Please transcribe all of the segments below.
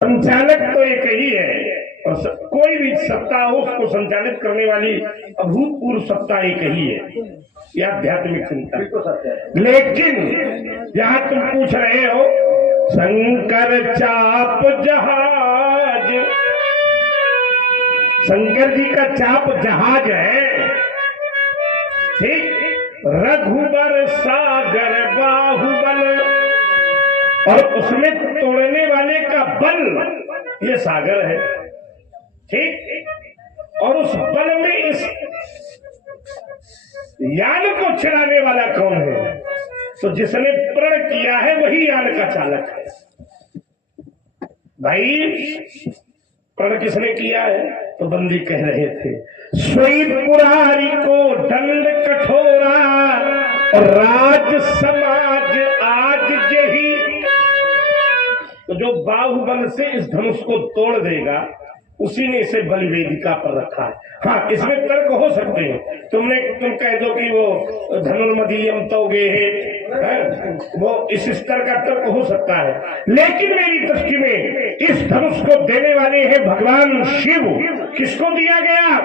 संचालक तो एक ही है और कोई भी सत्ता हो उसको संचालित करने वाली अभूतपूर्व सत्ता एक ही है, यह आध्यात्मिक चिंता। लेकिन जहाँ तुम पूछ रहे हो शंकर चाप जहाज, शंकर जी का चाप जहाज है, ठीक। रघुबर सागर बाहुबल, और उसमें तोड़ने वाले का बल ये सागर है, ठीक। और उस बल में इस यान को चलाने वाला कौन है? तो जिसने प्रण किया है वही यान का चालक है। भाई प्रण किसने किया है? तो बंदी कह रहे थे स्वीप पुरारी को दंड कठोरा और राज समाज आज यही। तो जो बाहुबल से इस धनुष को तोड़ देगा उसी ने इसे बल वेदिका पर रखा है। हाँ, इसमें तर्क हो सकते हैं, तुम कह दो कि वो धनुर्मदीयम तोगे है, वो इस स्तर का तर्क हो सकता है। लेकिन मेरी दृष्टि में इस धनुष को देने वाले हैं भगवान शिव। किसको दिया गया?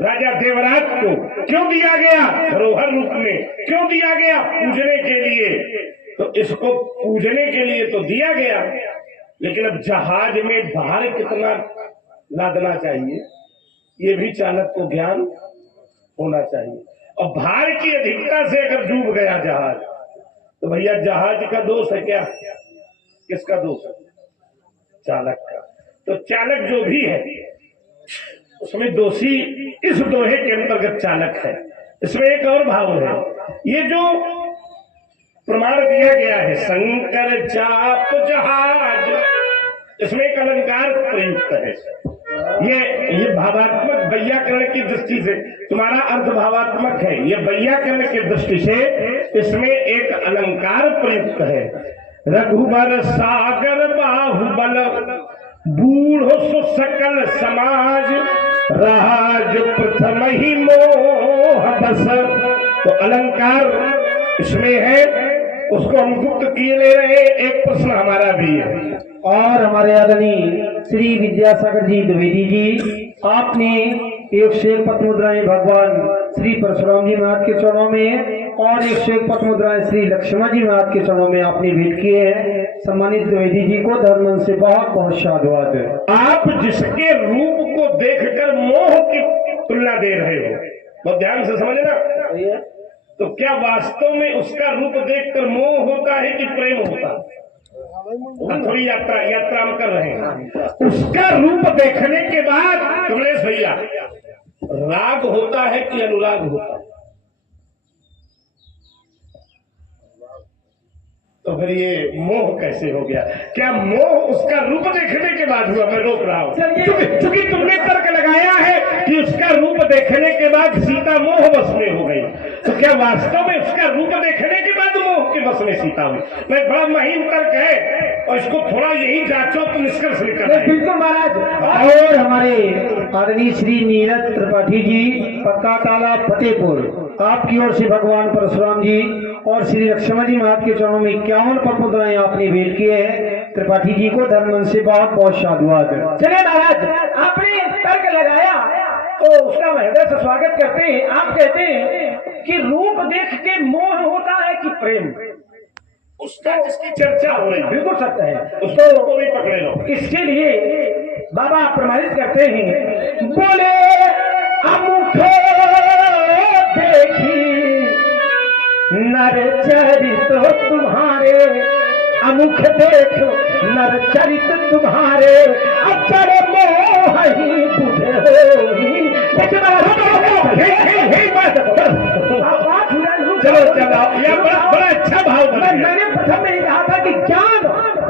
राजा देवराज को। क्यों दिया गया? धरोहर रूप में। क्यों दिया गया? पूजने के लिए। तो इसको पूजने के लिए तो दिया गया, लेकिन अब जहाज में भार कितना लादना चाहिए ये भी चालक को ज्ञान होना चाहिए। और भार की अधिकता से अगर डूब गया जहाज तो भैया जहाज का दोष है क्या? किसका दोष है? चालक का। तो चालक जो भी है उसमें दोषी इस दोहे के अंतर्गत चालक है। इसमें एक और भाव है, ये जो प्रमाण दिया गया है शंकर चाप जहाज, इसमें एक अलंकार प्रयुक्त है। ये भावात्मक वैयाकरण की दृष्टि से, तुम्हारा अर्थ भावात्मक है, ये वैयाकरण की दृष्टि से इसमें एक अलंकार प्रयुक्त है। रघुबर सागर बाहुबल बूढ़ सकल समाज राज प्रथम ही मोह बस। तो अलंकार इसमें है, उसको हम गुप्त किए ले रहे। एक प्रश्न हमारा भी है, और हमारे आदरणीय श्री विद्यासागर जी द्विवेदी जी, आपने एक से एक पत्र मुद्राएं भगवान श्री परशुराम जी महाराज के चरणों में और एक से एक पत्र मुद्राएं श्री लक्ष्मण जी महाराज के चरणों में आपने भेंट किए हैं। सम्मानित द्विवेदी जी को धर्म से बहुत बहुत साधुवाद। आप जिसके रूप को देखकर मोह की तुलना दे रहे हो, बहुत ध्यान से समझना, तो क्या वास्तव में उसका रूप देखकर मोह होता है कि प्रेम होता है? थोड़ी यात्रा हम कर रहे हैं। उसका रूप देखने के बाद कमलेश भैया राग होता है कि अनुराग होता है? तो फिर ये मोह कैसे हो गया? क्या मोह उसका रूप देखने के बाद हुआ? मैं रोक रहा हूं क्योंकि तुमने तर्क लगाया है कि उसका रूप देखने के बाद सीता मोह बस में हो गई। तो क्या वास्तव में उसका रूप देखने के बाद मोह के बस में सीता हुई? मैं बड़ा महीन तर्क है और इसको थोड़ा यही जांचो तो निष्कर्ष निकल। बिल्कुल महाराज। और हमारे आदरणीय श्री नीरज त्रिपाठी जी, पक्का ताला फतेहपुर, आपकी ओर से भगवान परशुराम जी और श्री लक्ष्मण जी महाराज के चरणों में 51 पत्र मुद्राएं आपने भेंट किए हैं। त्रिपाठी जी को धर्म से बहुत बहुत साधुवाद। चलिए महाराज, आपने तर्क लगाया तो उसका हृदय से स्वागत करते हैं। आप कहते हैं कि रूप देख के मोह होता है कि प्रेम? उसका जिसकी चर्चा हो रही, बिल्कुल सत्य है, उसको भी पकड़े लो। इसके लिए बाबा प्रमाणित करते हैं, बोले अमुख देखी नर चरित तुम्हारे, अमुख देखो नर चरित तुम्हारे, अचर मोह ही बुझे होगी। चलो ये बड़ा अच्छा भाव। मैंने प्रथम में ही कहा था कि ज्ञान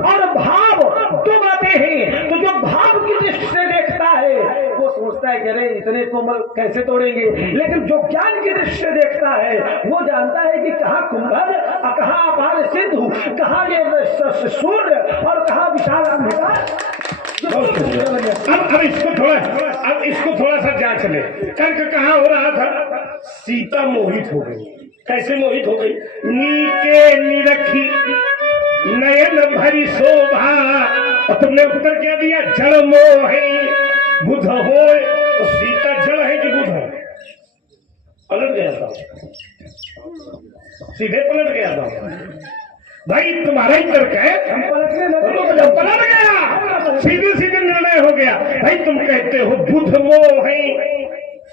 और भाव दो बातें हैं। तो जो भाव की दृष्टि से देखता है वो सोचता है कि अरे इतने कोमल कैसे तोड़ेंगे, लेकिन जो ज्ञान की दृष्टि से देखता है वो जानता है कि कहाँ कुंभल, कहाँ अपार सिंधु, कहाँ ये सूर्य और कहाँ विशाल अंधकार। अब इसको थोड़ा सा जांच ले। तर्क कहाँ हो रहा था? सीता मोहित हो गई। कैसे मोहित हो गई? नीके निरखी नयन भरी शोभा और तुमने उत्तर क्या दिया, जड़ मोह है बुध हो। तो सीता जड़ है कि बुध है? पलट गया था, सीधे पलट गया था। भाई तुम्हारा ही तर्क है, हम पलटने लगे तो जब पलट गया, सीधे सीधे निर्णय हो गया। भाई तुम कहते हो बुध मोह है,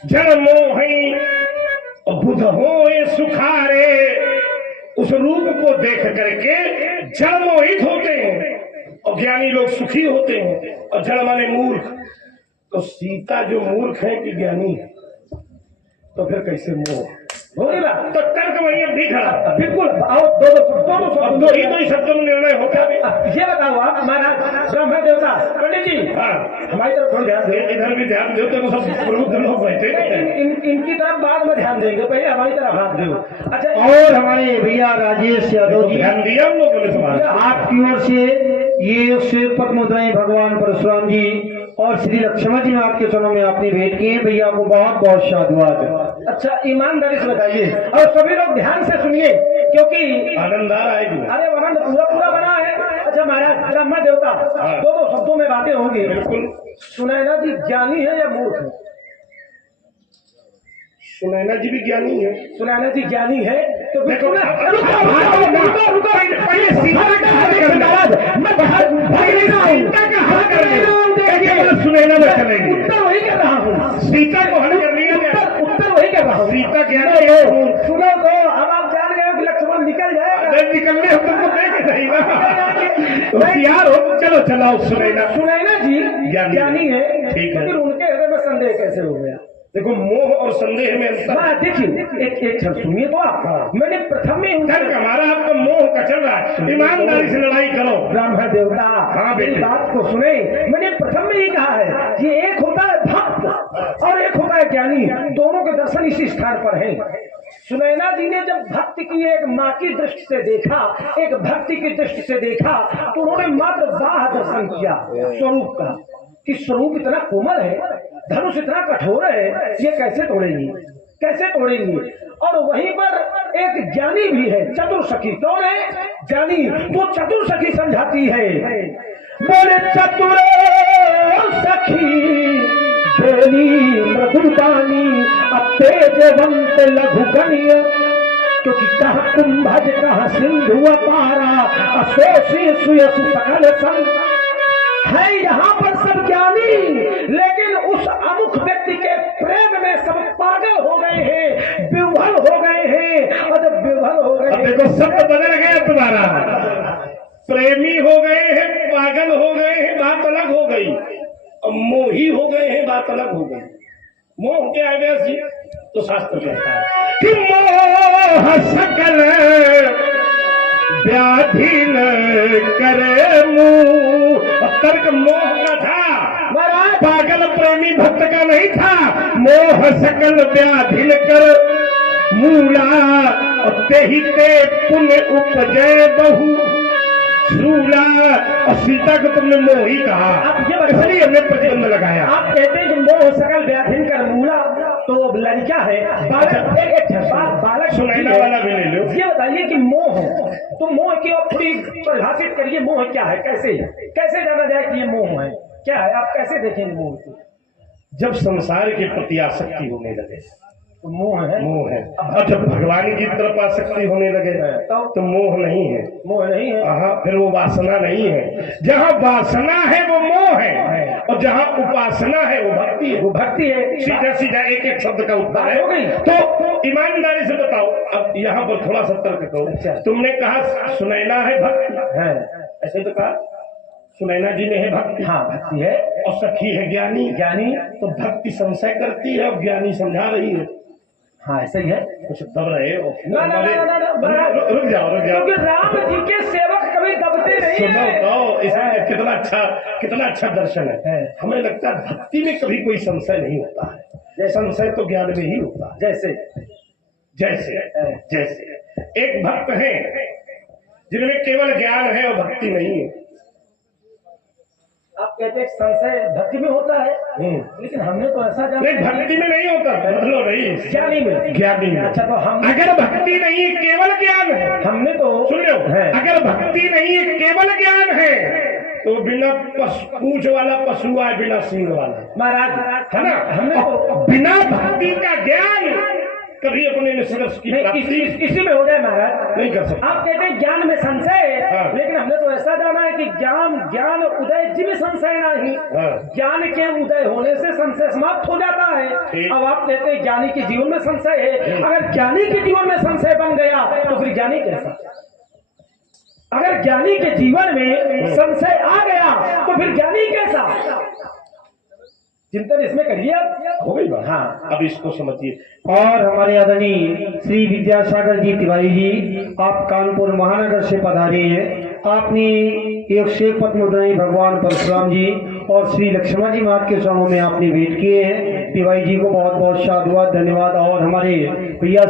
जड़ मोह है, और बुध हो ये सुखारे, उस रूप को देख करके जड़ मोहित होते हैं और ज्ञानी लोग सुखी होते हैं, और जड़ माने मूर्ख। तो सीता जो मूर्ख है कि ज्ञानी है? तो फिर कैसे मोह बोलेगा? तो तर्क वही भी खड़ा। बिल्कुल। आओ दोनों दो ही शब्दों में निर्णय होता है। ये बताओ आप, महाराज ब्रह्म देवता पंडित जी, हाँ, हमारी तरफ थोड़ा ध्यान दो। इधर भी ध्यान दो, तो सब प्रबुद्ध लोग बैठे हैं। इनकी तरफ बाद में ध्यान देंगे, पहले हमारी तरफ हाथ दो। अच्छा, और हमारे भैया राजेश यादव जी, ध्यान दिया हम लोगों ने तुम्हारा। आपकी ओर से ये श्वेत पद्म मुद्राएं भगवान परशुराम जी और श्री लक्ष्मण जी महाराज के चरणों में आपने भेंट की है। भैया को बहुत बहुत साधुवाद। अच्छा, ईमानदारी से बताइए और सभी लोग ध्यान से सुनिए, क्योंकि आनंद आ रहा है जी। अरे आनंद पूरा पूरा बना है। अच्छा महाराज, ब्रह्म देवता, दो शब्दों में बातें होंगी। बिल्कुल। सुनैना जी ज्ञानी है या मूर्ख है? सुनैना जी भी ज्ञानी है। सुनैना जी ज्ञानी है तो देखो, रुको, पहले सीता का हल कर दो। मैं भाग नहीं रहा हूँ, सीता का हल कर दो, सुनैना में चलेंगे। उत्तर वही कर रहा हूँ, सीता को हल कर लिया गया। उत्तर वही कर रहा हूँ। सीता ज्ञानी है। सुनो तो, अब आप जान गए हो कि लक्ष्मण निकल जाएगा। अगर निकलने हम तुमको देख नहीं ना, होशियार हो तो चलो चलाओ सुनैना। सुनैना जी ज्ञानी है, ठीक है। लेकिन उनके हृदय में संदेह कैसे हो गया? देखो, मोह और संदेह में अंतर है। देखिए, एक क्षण सुनिए तो आप। मैंने प्रथम में तर्क हमारा आपका मोह का चल रहा है। ईमानदारी से लड़ाई करो। ब्राह्मण देवता, हाँ मेरी बेटे। बात को सुने। मैंने प्रथम में ही कहा है कि एक होता है भक्त और एक होता है ज्ञानी, दोनों के दर्शन इसी स्थान पर है। सुनैना जी ने जब भक्ति की एक माँ की दृष्टि से देखा, एक भक्ति की दृष्टि से देखा, तो उन्होंने मात्र बाह दर्शन किया स्वरूप का, कि स्वरूप इतना कोमल है, धनुष इतना कठोर है, ये कैसे तोड़ेंगी, कैसे तोड़ेंगी। और वहीं पर एक ज्ञानी भी है, चतुर्सखी। कौन है ज्ञानी? वो चतुर्सखी समझाती है। बोले चतुर सखी बेनी मधुबानी अतेजवंत लघुगण्य, क्योंकि कहा कुंभज कहा सिंधु अपारा अशोषी सुयसु सकल संग। है यहाँ पर सब ज्ञानी, लेकिन उस अमुख व्यक्ति के प्रेम में सब पागल हो गए हैं, विह्वल हो गए हैं। और जब विह्वल हो गए, अब देखो शब्द बदल गया तुम्हारा। प्रेमी हो गए हैं, पागल हो गए हैं, बात अलग हो गई। अब मोही हो गए हैं, बात अलग हो गई। मोह क्या है जी? तो शास्त्र कहता है कि मोह सकल व्याधि न करे मुंह। तर्क मोह का था, पागल प्रेमी भक्त का नहीं था। मोह सकल व्याधि न कर मूला, ते ही ते पुण्य उपजय बहु शूला। और सीता को तुमने मोह ही कहा, इसलिए हमने प्रतिबंध लगाया। आप कहते हैं कि मोह सकल व्याधिन कर मूला, तो अब लड़का है बालक। सुनैना वाला भी ले लो। ये बताइए कि मोह, तो मोह की आप थोड़ी परिभाषित करिए। मोह क्या है, कैसे कैसे जाना जाए कि ये मोह है, क्या है? आप कैसे देखेंगे मोह को? जब संसार के प्रति आसक्ति होने लगे तो मोह है। मोह है। और जब भगवान की तरफ आसक्ति होने लगे तो मोह नहीं है। मोह नहीं है। हाँ, फिर वो वासना नहीं है। जहाँ वासना है वो मोह है, और जहाँ उपासना है वो भक्ति है। वो भक्ति है। सीधा सीधा एक एक शब्द का उत्तर है। हो गई। तो ईमानदारी से बताओ, अब यहाँ पर थोड़ा सा तर्क करो। तुमने कहा सुनैना है भक्ति है, ऐसे तो कहा सुनैना जी ने है भक्ति। हाँ भक्ति है। और सखी है ज्ञानी। ज्ञानी तो भक्ति संशय करती है और ज्ञानी समझा रही है। हाँ ऐसा ही है। कुछ दब रहे हो। ना, ना, ना, ना, ना, ना, रुक जाओ रुक जाओ। क्योंकि राम जी के सेवक कभी दबते नहीं सुनो है। तो इसमें कितना अच्छा दर्शन है। हमें लगता है भक्ति में कभी कोई संशय नहीं होता है। संशय तो ज्ञान में ही होता है। जैसे जैसे जैसे एक भक्त है जिनमें केवल ज्ञान है और भक्ति नहीं है। आप कहते हैं संशय भक्ति में होता है, लेकिन हमने तो ऐसा जाना नहीं, भक्ति में नहीं होता। बदलो नहीं, ज्ञानी में। ज्ञानी में। अच्छा, तो हम अगर भक्ति नहीं है केवल ज्ञान है, हमने तो सुन लो, अगर भक्ति नहीं है केवल ज्ञान है तो बिना पूछ वाला पशु है, बिना सींग वाला, महाराज है ना। हमने और बिना भक्ति का ज्ञान कभी अपने निष्कर्ष की प्राप्ति इसी में हो जाए महाराज। नहीं कर सकते। आप कहते हैं ज्ञान में संशय, हाँ। लेकिन हमने तो ऐसा जाना है कि ज्ञान उदय जीव संशय नहीं, हाँ। ज्ञान के उदय होने से संशय समाप्त हो जाता है। ठीक। अब आप कहते हैं ज्ञानी के जीवन में संशय है, अगर ज्ञानी के जीवन में संशय बन गया तो फिर ज्ञानी कैसा? अगर ज्ञानी के जीवन में संशय आ गया तो फिर ज्ञानी कैसा? चिंतन इसमें करिए। हो गई बात। हाँ, अब इसको समझिए। और हमारे आदरणीय श्री विद्यासागर जी तिवारी जी, आप कानपुर महानगर से पधारे हैं। आपने एक शेख पद्म मुद्राएं भगवान परशुराम जी और श्री लक्ष्मण जी महाराज के चरणों में आपने भेंट किए हैं। तिवारी जी को बहुत बहुत साधुवाद, धन्यवाद। और हमारे भैया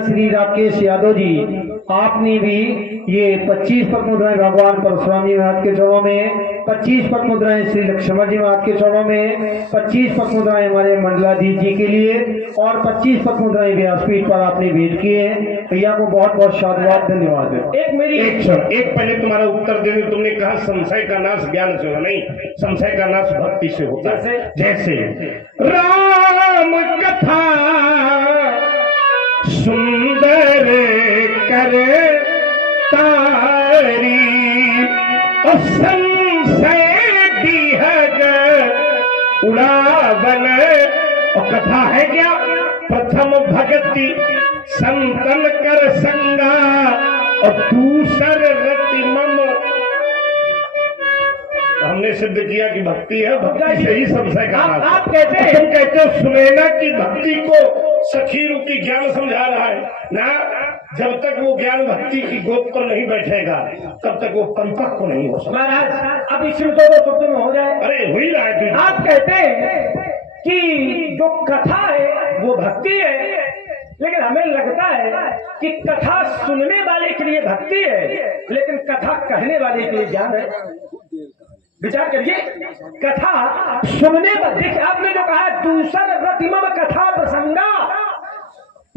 श्री राकेश यादव जी, आपने भी ये 25 पद्म मुद्राएं भगवान परशुराम जी महाराज के चरणों में, 25 पद्म मुद्राएं श्री लक्ष्मण जी महाराज के चरणों में, 25 पद्म मुद्राएं हमारे मंडलाधीश जी के लिए और 25 पद्म मुद्राएं व्यासपीठ पर आपने भेंट किए हैं। भैया को बहुत बहुत साधुवाद, धन्यवाद। एक क्षण, एक पहले तुम्हारा उत्तर देने, तुमने कहा संशय का नाश ज्ञान से होगा, नहीं, संशय का नाश भक्ति से होता है। जैसे राम कथा सुंदर करे तारी और संशय दीहग उड़ावन। और कथा है क्या? प्रथम भक्ति संतन कर संगा और दूसर रति मम। हमने सिद्ध किया कि भक्ति है, भक्ति से ही संशय का नाश। आप कहते हैं, तुम कहते हो सुनैना की भक्ति को सखी रूपी ज्ञान समझा रहा है ना। जब तक वो ज्ञान भक्ति की गोद पर नहीं बैठेगा तब तक वो परिपक्व नहीं हो सकता। महाराज अब इसमें दो शब्दों में हो जाए। अरे हुई रहा है। आप कहते हैं कि जो कथा है वो भक्ति है, लेकिन हमें लगता है कि कथा सुनने वाले के लिए भक्ति है, लेकिन कथा कहने वाले के लिए ज्ञान है। विचार करिए, कथा सुनने पर, देखिए आपने जो कहा दूसर रतिमम कथा प्रसंगा,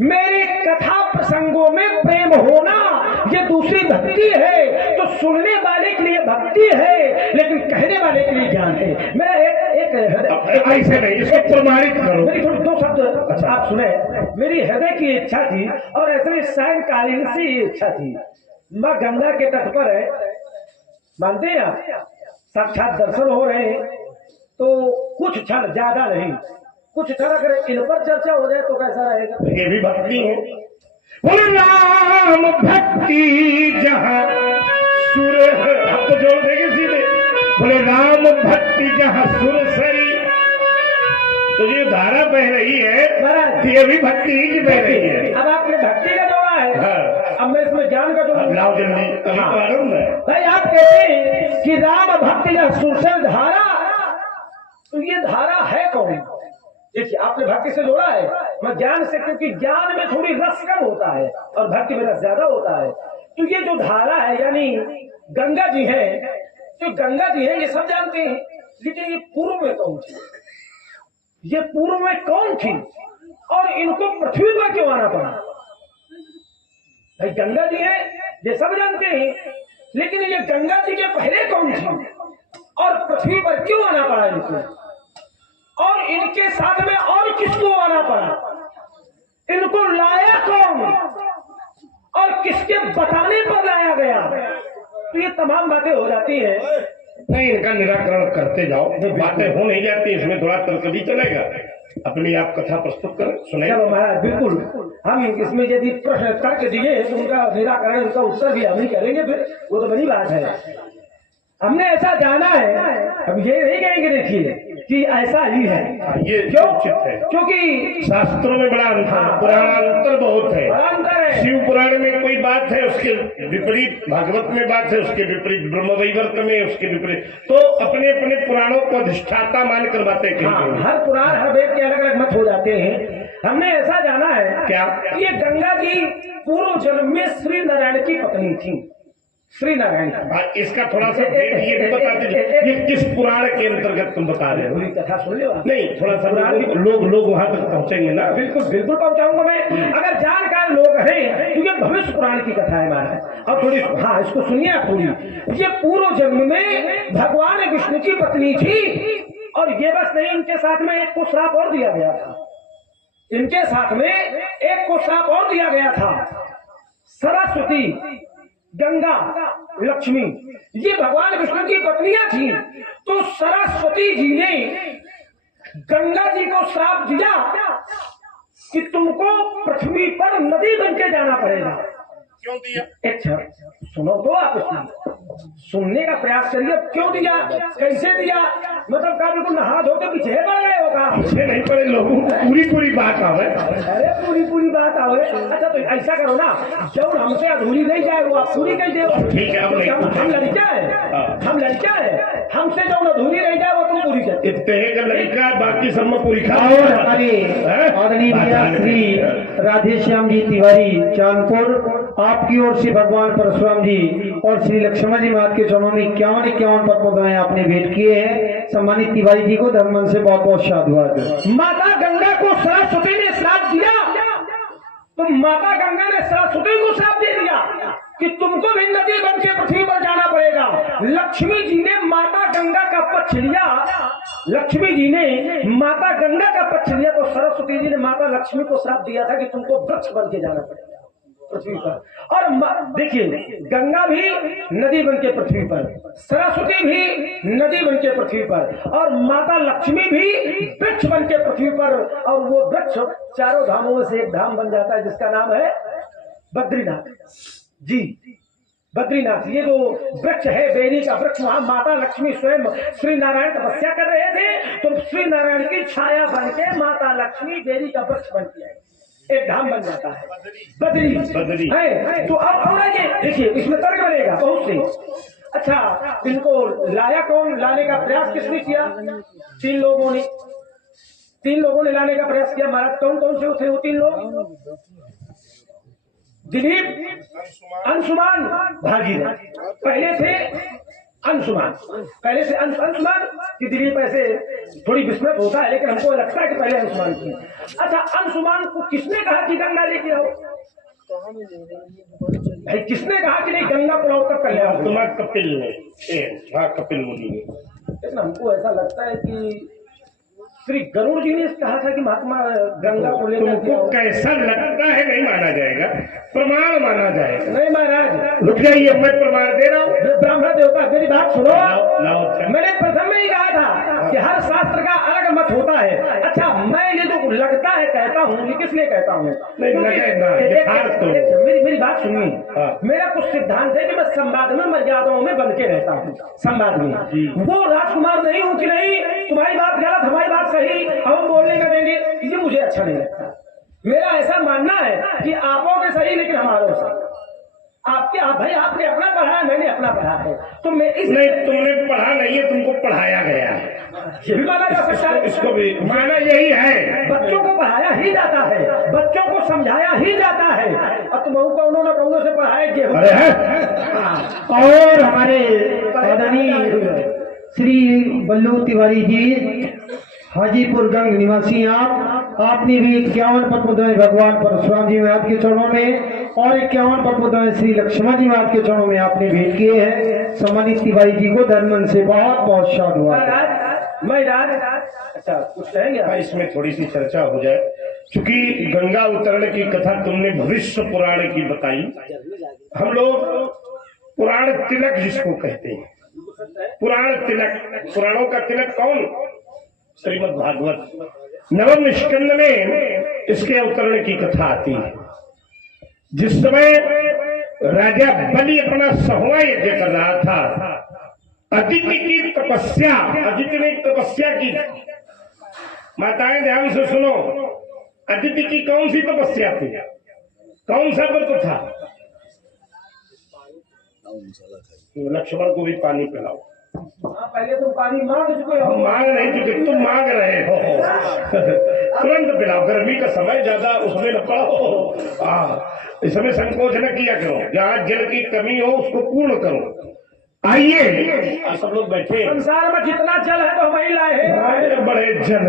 मेरे कथा प्रसंगों में प्रेम होना ये दूसरी भक्ति है। तो सुनने वाले के लिए भक्ति है, लेकिन कहने वाले के लिए ज्ञान है। मेरा एक ऐसे नहीं, इसको प्रमाणित करो। मेरी थोड़ी दो शब्द आप सुने। मेरी हृदय की इच्छा थी और ऐसे सायंकालीन सी इच्छा थी, माँ गंगा के तट पर है, मानते हैं आप, साक्षात दर्शन हो रहे हैं, तो कुछ क्षण, ज्यादा नहीं, कुछ क्षण अगर इन पर चर्चा हो जाए तो कैसा रहेगा? ये भी भक्ति है। बोले राम भक्ति जहाँ सुर, आपको जोड़ देंगे सीधे। बोले राम भक्ति जहाँ सुर सरी, तो ये धारा बह रही है, ये भी भक्ति ही की बह रही है। अब आपने भक्ति का जोड़ा है, हाँ। अब मैं इसमें ज्ञान का जोड़ा। लाओ जल्दी, अभी तो आरंभ है। भाई आप कहते हैं कि राम भक्ति का सुरसर धारा, तो ये धारा है कौन? देखिए आपने भक्ति से जोड़ा है, मैं ज्ञान से, क्योंकि ज्ञान में थोड़ी रस कम होता है और भक्ति में रस ज्यादा होता है। तो ये जो धारा है यानी गंगा जी है, जो गंगा जी है ये सब जानते हैं, लेकिन ये पूर्व में कौन थी? ये पूर्व में कौन थी और इनको पृथ्वी पर क्यों आना पड़ा? भाई गंगा जी है ये सब जानते हैं, लेकिन ये गंगा जी के पहले कौन थी और पृथ्वी पर क्यों आना पड़ा इनको? और इनके साथ में और किसको आना पड़ा? इनको लाया कौन और किसके बताने पर लाया गया? तो ये तमाम बातें हो जाती है। नहीं, इनका निराकरण करते जाओ, बातें हो नहीं जाती, इसमें थोड़ा तर्क भी चलेगा। अपनी आप कथा प्रस्तुत करें, सुने। चलो महाराज, बिल्कुल हम इसमें यदि प्रश्न तर्क दिए तो उनका निराकरण, उनका उत्तर भी हम ही करेंगे, फिर वो तो बड़ी बात है। हमने ऐसा जाना है, अब ये नहीं कहेंगे देखिए कि ऐसा ही है, ये क्यों? उचित है, क्योंकि शास्त्रों में बड़ा अंतर है, पुराणांतर बहुत है। बड़ा अंतर है। शिव पुराण में कोई बात है, उसके विपरीत भागवत में बात है, उसके विपरीत ब्रह्मवैवर्त में, उसके विपरीत, तो अपने अपने पुराणों को अधिष्ठाता मानकर बातें कही गई। हर पुराण, हर वेद के अलग अलग मत हो जाते हैं। हमने ऐसा जाना है क्या? ये गंगा जी पूर्व जन्म में श्री नारायण की पत्नी थी। श्री नारायण का। इसका थोड़ा सा ये भी बता दीजिए, ये किस पुराण के अंतर्गत तुम बता रहे हो? पूरी कथा सुन लो आप। नहीं, थोड़ा सा लोग वहां तक पहुंचेंगे ना। बिल्कुल बिल्कुल पहुंचाऊंगा मैं। अगर जानकार लोग हैं तो ये भविष्य पुराण की कथा है महाराज। और थोड़ी हाँ इसको सुनिए आप पूरी। ये पूर्व जन्म में भगवान विष्णु की पत्नी थी और ये बस नहीं, इनके साथ में एक को श्राप और दिया गया था। इनके साथ में एक को श्राप और दिया गया था। सरस्वती, गंगा, लक्ष्मी, ये भगवान विष्णु की पत्नियां थी। तो सरस्वती जी ने गंगा जी को श्राप दिया कि तुमको पृथ्वी पर नदी बन के जाना पड़ेगा। क्यों दिया? अच्छा सुनो तो आप इसमें सुनने का प्रयास करिए। क्यों दिया, कैसे दिया, मतलब का बिल्कुल नहा धो के पीछे पड़ गए होगा। मुझे नहीं पड़े, लोगों को पूरी बात आवे। अरे पूरी बात आवे। अच्छा तो ऐसा करो ना, जब हमसे अधूरी नहीं जाए वो आप पूरी कह दो। ठीक है, हम लड़का है, हमसे जो अधूरी रह जाए वो तुम पूरी कर। इतने का लड़का, बाकी सब में पूरी खा। और हमारे आदरणीय श्री राधेश्याम जी तिवारी चांदपुर, आपकी ओर से भगवान परशुराम जी और श्री लक्ष्मण जी महाराज के चरणों में 51 पद्मोदय आपने भेंट किए हैं। सम्मानित तिवारी जी को धर्म से बहुत बहुत साधुवाद। माता गंगा को सरस्वती ने श्राप दिया, तो माता गंगा ने सरस्वती को श्राप दे दिया कि तुमको भी नदी बन के पृथ्वी पर जाना पड़ेगा। लक्ष्मी जी ने माता गंगा का पक्ष लिया, लक्ष्मी जी ने माता गंगा का पक्ष लिया, तो सरस्वती जी ने माता लक्ष्मी को श्राप दिया था कि तुमको वृक्ष बन के जाना पड़ेगा पृथ्वी पर। और देखिए, गंगा भी नदी बन के पृथ्वी पर, सरस्वती भी नदी बन के पृथ्वी पर, और माता लक्ष्मी भी वृक्ष बन के पृथ्वी पर। और वो वृक्ष चारों धामों में से एक धाम बन जाता है जिसका नाम है बद्रीनाथ जी। बद्रीनाथ ये जो वृक्ष है, बेरी का वृक्ष, वहां माता लक्ष्मी स्वयं श्री नारायण तपस्या कर रहे थे, तो श्री नारायण की छाया बन के माता लक्ष्मी बेरी का वृक्ष बन के एक धाम बन जाता है बद्री है। तो अब देखिए इसमें तर्क बनेगा बहुत से। अच्छा इनको लाया कौन, लाने का प्रयास किसने किया? तीन लोगों ने लाने का प्रयास किया महाराज। कौन कौन से थे वो तीन लोग? दिलीप, अंशुमान, भागीरथ। पहले थे अंशुमान, कि दिलीप ऐसे थोड़ी विस्मृत होता है, लेकिन हमको लगता है कि पहले अंशुमान थी। अच्छा अंशुमान को किसने कहा कि गंगा लेके आओ? भाई किसने कहा कि नहीं गंगा को लाओ तब कर ले आओ? तुम्हारा कपिल ने, कपिल मुनि ने। लेकिन हमको ऐसा लगता है कि श्री गरुड़ जी ने कहा था कि महात्मा गंगा को लेकर। तुमको कैसा लगता है? नहीं माना जाएगा, प्रमाण माना जाएगा। नहीं महाराज रुक जाइए, मैं प्रमाण दे रहा हूँ। ब्राह्मण देवता मेरी बात सुनो। लाओ। मैंने प्रथम में ही कहा था कि हर शास्त्र का अलग मत होता है। अच्छा मैं ये जो लगता है कहता हूँ, ये किस लिए कहता हूँ? मेरी बात सुनिए। मेरा कुछ सिद्धांत है कि मैं संवाद में मर्यादाओं में बन के रहता हूँ। संवाद में वो राजकुमार नहीं हूँ कि नहीं तुम्हारी बात गलत हमारी बात सही, हम बोलने का देंगे, ये मुझे अच्छा नहीं लगता। मेरा ऐसा मानना है कि आपों के सही लेकिन हमारों सही। भाई आपने अपना पढ़ा है, मैंने अपना पढ़ा है, तो मैं नहीं तुमने पढ़ा नहीं है, तुमको पढ़ाया गया है, ये भी माना जा सकता है। इसको भी माना यही है। बच्चों को पढ़ाया ही जाता है, बच्चों को समझाया ही जाता है, और तुम कौनों न कौनों से पढ़ाए गए। और हमारे आदरणीय श्री बल्लू तिवारी जी हाजीपुर गंग निवासी आपने भी 51 पद्मोदय भगवान परशुराम जी महाराज के चरणों में और 51 पद्मोदय श्री लक्ष्मण जी महाराज के चरणों में आपने भेंट किए हैं। सम्मानित तिवारी जी को धर्मन से बहुत बहुत साधुवाद। मैं अच्छा कुछ कहेंगे? इसमें थोड़ी सी चर्चा हो जाए, क्योंकि गंगा उतरण की कथा तुमने भविष्य पुराण की बताई। हम लोग पुराण तिलक जिसको कहते हैं, पुराण तिलक, पुराणों का तिलक कौन? श्रीमद् भागवत नवम स्कंद में इसके अवतरण की कथा आती है। जिस समय राजा बलि अपना 100वां यज्ञ कर रहा था, अदिति की तपस्या, अदिति ने तपस्या की। माताएं ध्यान से सुनो, अदिति की कौन सी तपस्या थी? कौन सा व्रत था? लक्ष्मण को भी पानी पिलाओ। पहले तुम पानी मांग चुके हो। मांग नहीं चुके, तुम मांग रहे हो। तुरंत पिलाओ। गर्मी का समय ज्यादा उसमें न पड़ो। इसमें संकोच न किया करो, जहाँ जल की कमी हो उसको पूर्ण करो। आइए सब लोग बैठे। संसार में जितना जल है तो वही लाए हैं। बड़े जल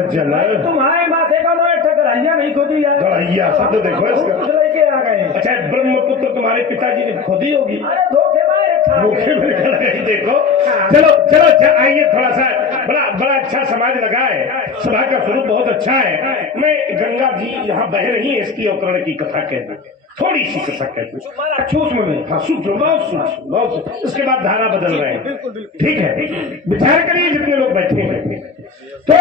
तुम्हारे माथे का गढ़ैया नहीं खोदी है। गढ़ैया शब्द देखो इसका। लेके आ गए। अच्छा, ब्रह्मपुत्र तुम्हारे पिताजी ने खोदी होगी। अरे धोखे में देखो। चलो चलो आइए, थोड़ा सा बड़ा अच्छा समाज लगा है। सभा का स्वरूप बहुत अच्छा है। मैं गंगा जी यहाँ बह रही है, इसकी अवतरण की कथा कहती, थोड़ी सी कथा कहती सूक्ष्म में। हाँ सूक्ष्म, बहुत सूक्ष्म, बहुत। इसके बाद धारा बदल रहे हैं। ठीक है, विचार करिए जितने लोग बैठे हैं। तो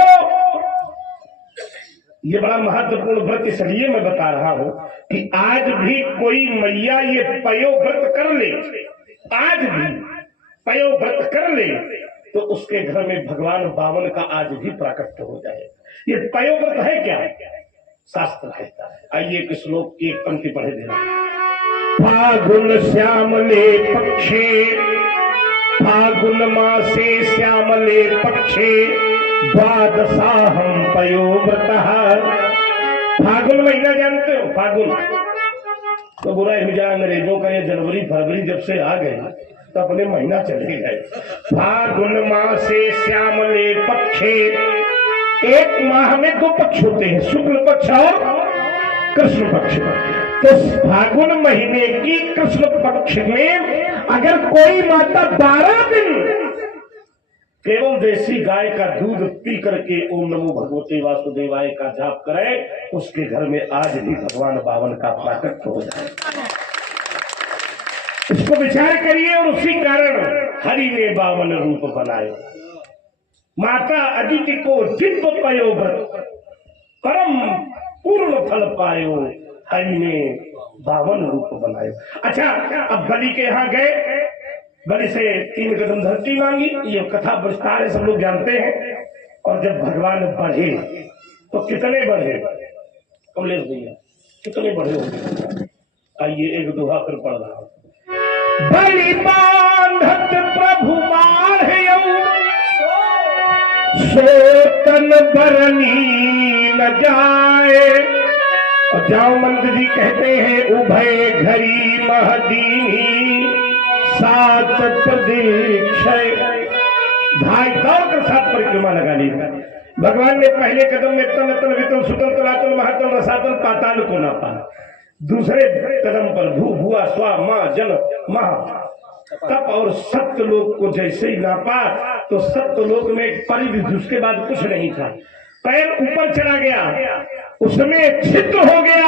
ये बड़ा महत्वपूर्ण व्रत इसलिए मैं बता रहा हूँ कि आज भी कोई मैया ये पयो व्रत कर ले, आज भी पयो व्रत कर ले तो उसके घर में भगवान बावन का आज भी प्राकट्य हो जाए। ये पयो व्रत है क्या? शास्त्र कहता है। आइए एक श्लोक की एक पंक्ति पढ़े दे। फागुन श्यामले पक्षे, फागुन मासे श्यामले पक्षे, द्वादशाहं पयो व्रतः। फागुन महीना जानते हो? फागुन तो बुरा हो जाए अंग्रेजों का, ये जनवरी फरवरी जब से आ गए तो अपने महीना चले गए। फागुन मासे श्यामले पक्षे, एक माह में दो पक्ष होते हैं, शुक्ल पक्ष और कृष्ण पक्ष। तो फागुन महीने की कृष्ण पक्ष में अगर कोई माता 12 दिन केवल देसी गाय का दूध पी करके ओम नमो भगवते वासुदेवाय का जाप करे, उसके घर में आज भी भगवान बावन का प्राकट्य हो जाए। इसको विचार करिए। और उसी कारण हरि ने बावन रूप बनाए। माता अदिति को दिव्य पयो व्रत, परम पूर्ण फल पायो, हरि ने बावन रूप बनाए। अच्छा, अब बलि के यहाँ गए, बलि से 3 कदम धरती मांगी। ये कथा विस्तार है, सब लोग जानते हैं। और जब भगवान बढ़े तो कितने बढ़े कमलेश भैया, कितने बढ़े होंगे? आइए एक दोहा फिर पढ़ रहा हूं। बलि बांधत प्रभु बाढ़यऊ, सोतन बरनी न जाए। और जामवंत जी कहते हैं उभय घरी महदीनी, सात प्रदीक्षय। ढाई दौड़ 7 परिक्रमा लगा ली। भगवान ने पहले कदम में तल तल वितल सुतल तलातल महातल रसातल पाताल को नापा। दूसरे कदम पर भू भुआ स्वा माँ जल महा तप और सत्यलोक को जैसे ही नापा तो सत्यलोक में एक परिधि, उसके बाद कुछ नहीं था। पैर ऊपर चला गया, उसमें छिद्र हो गया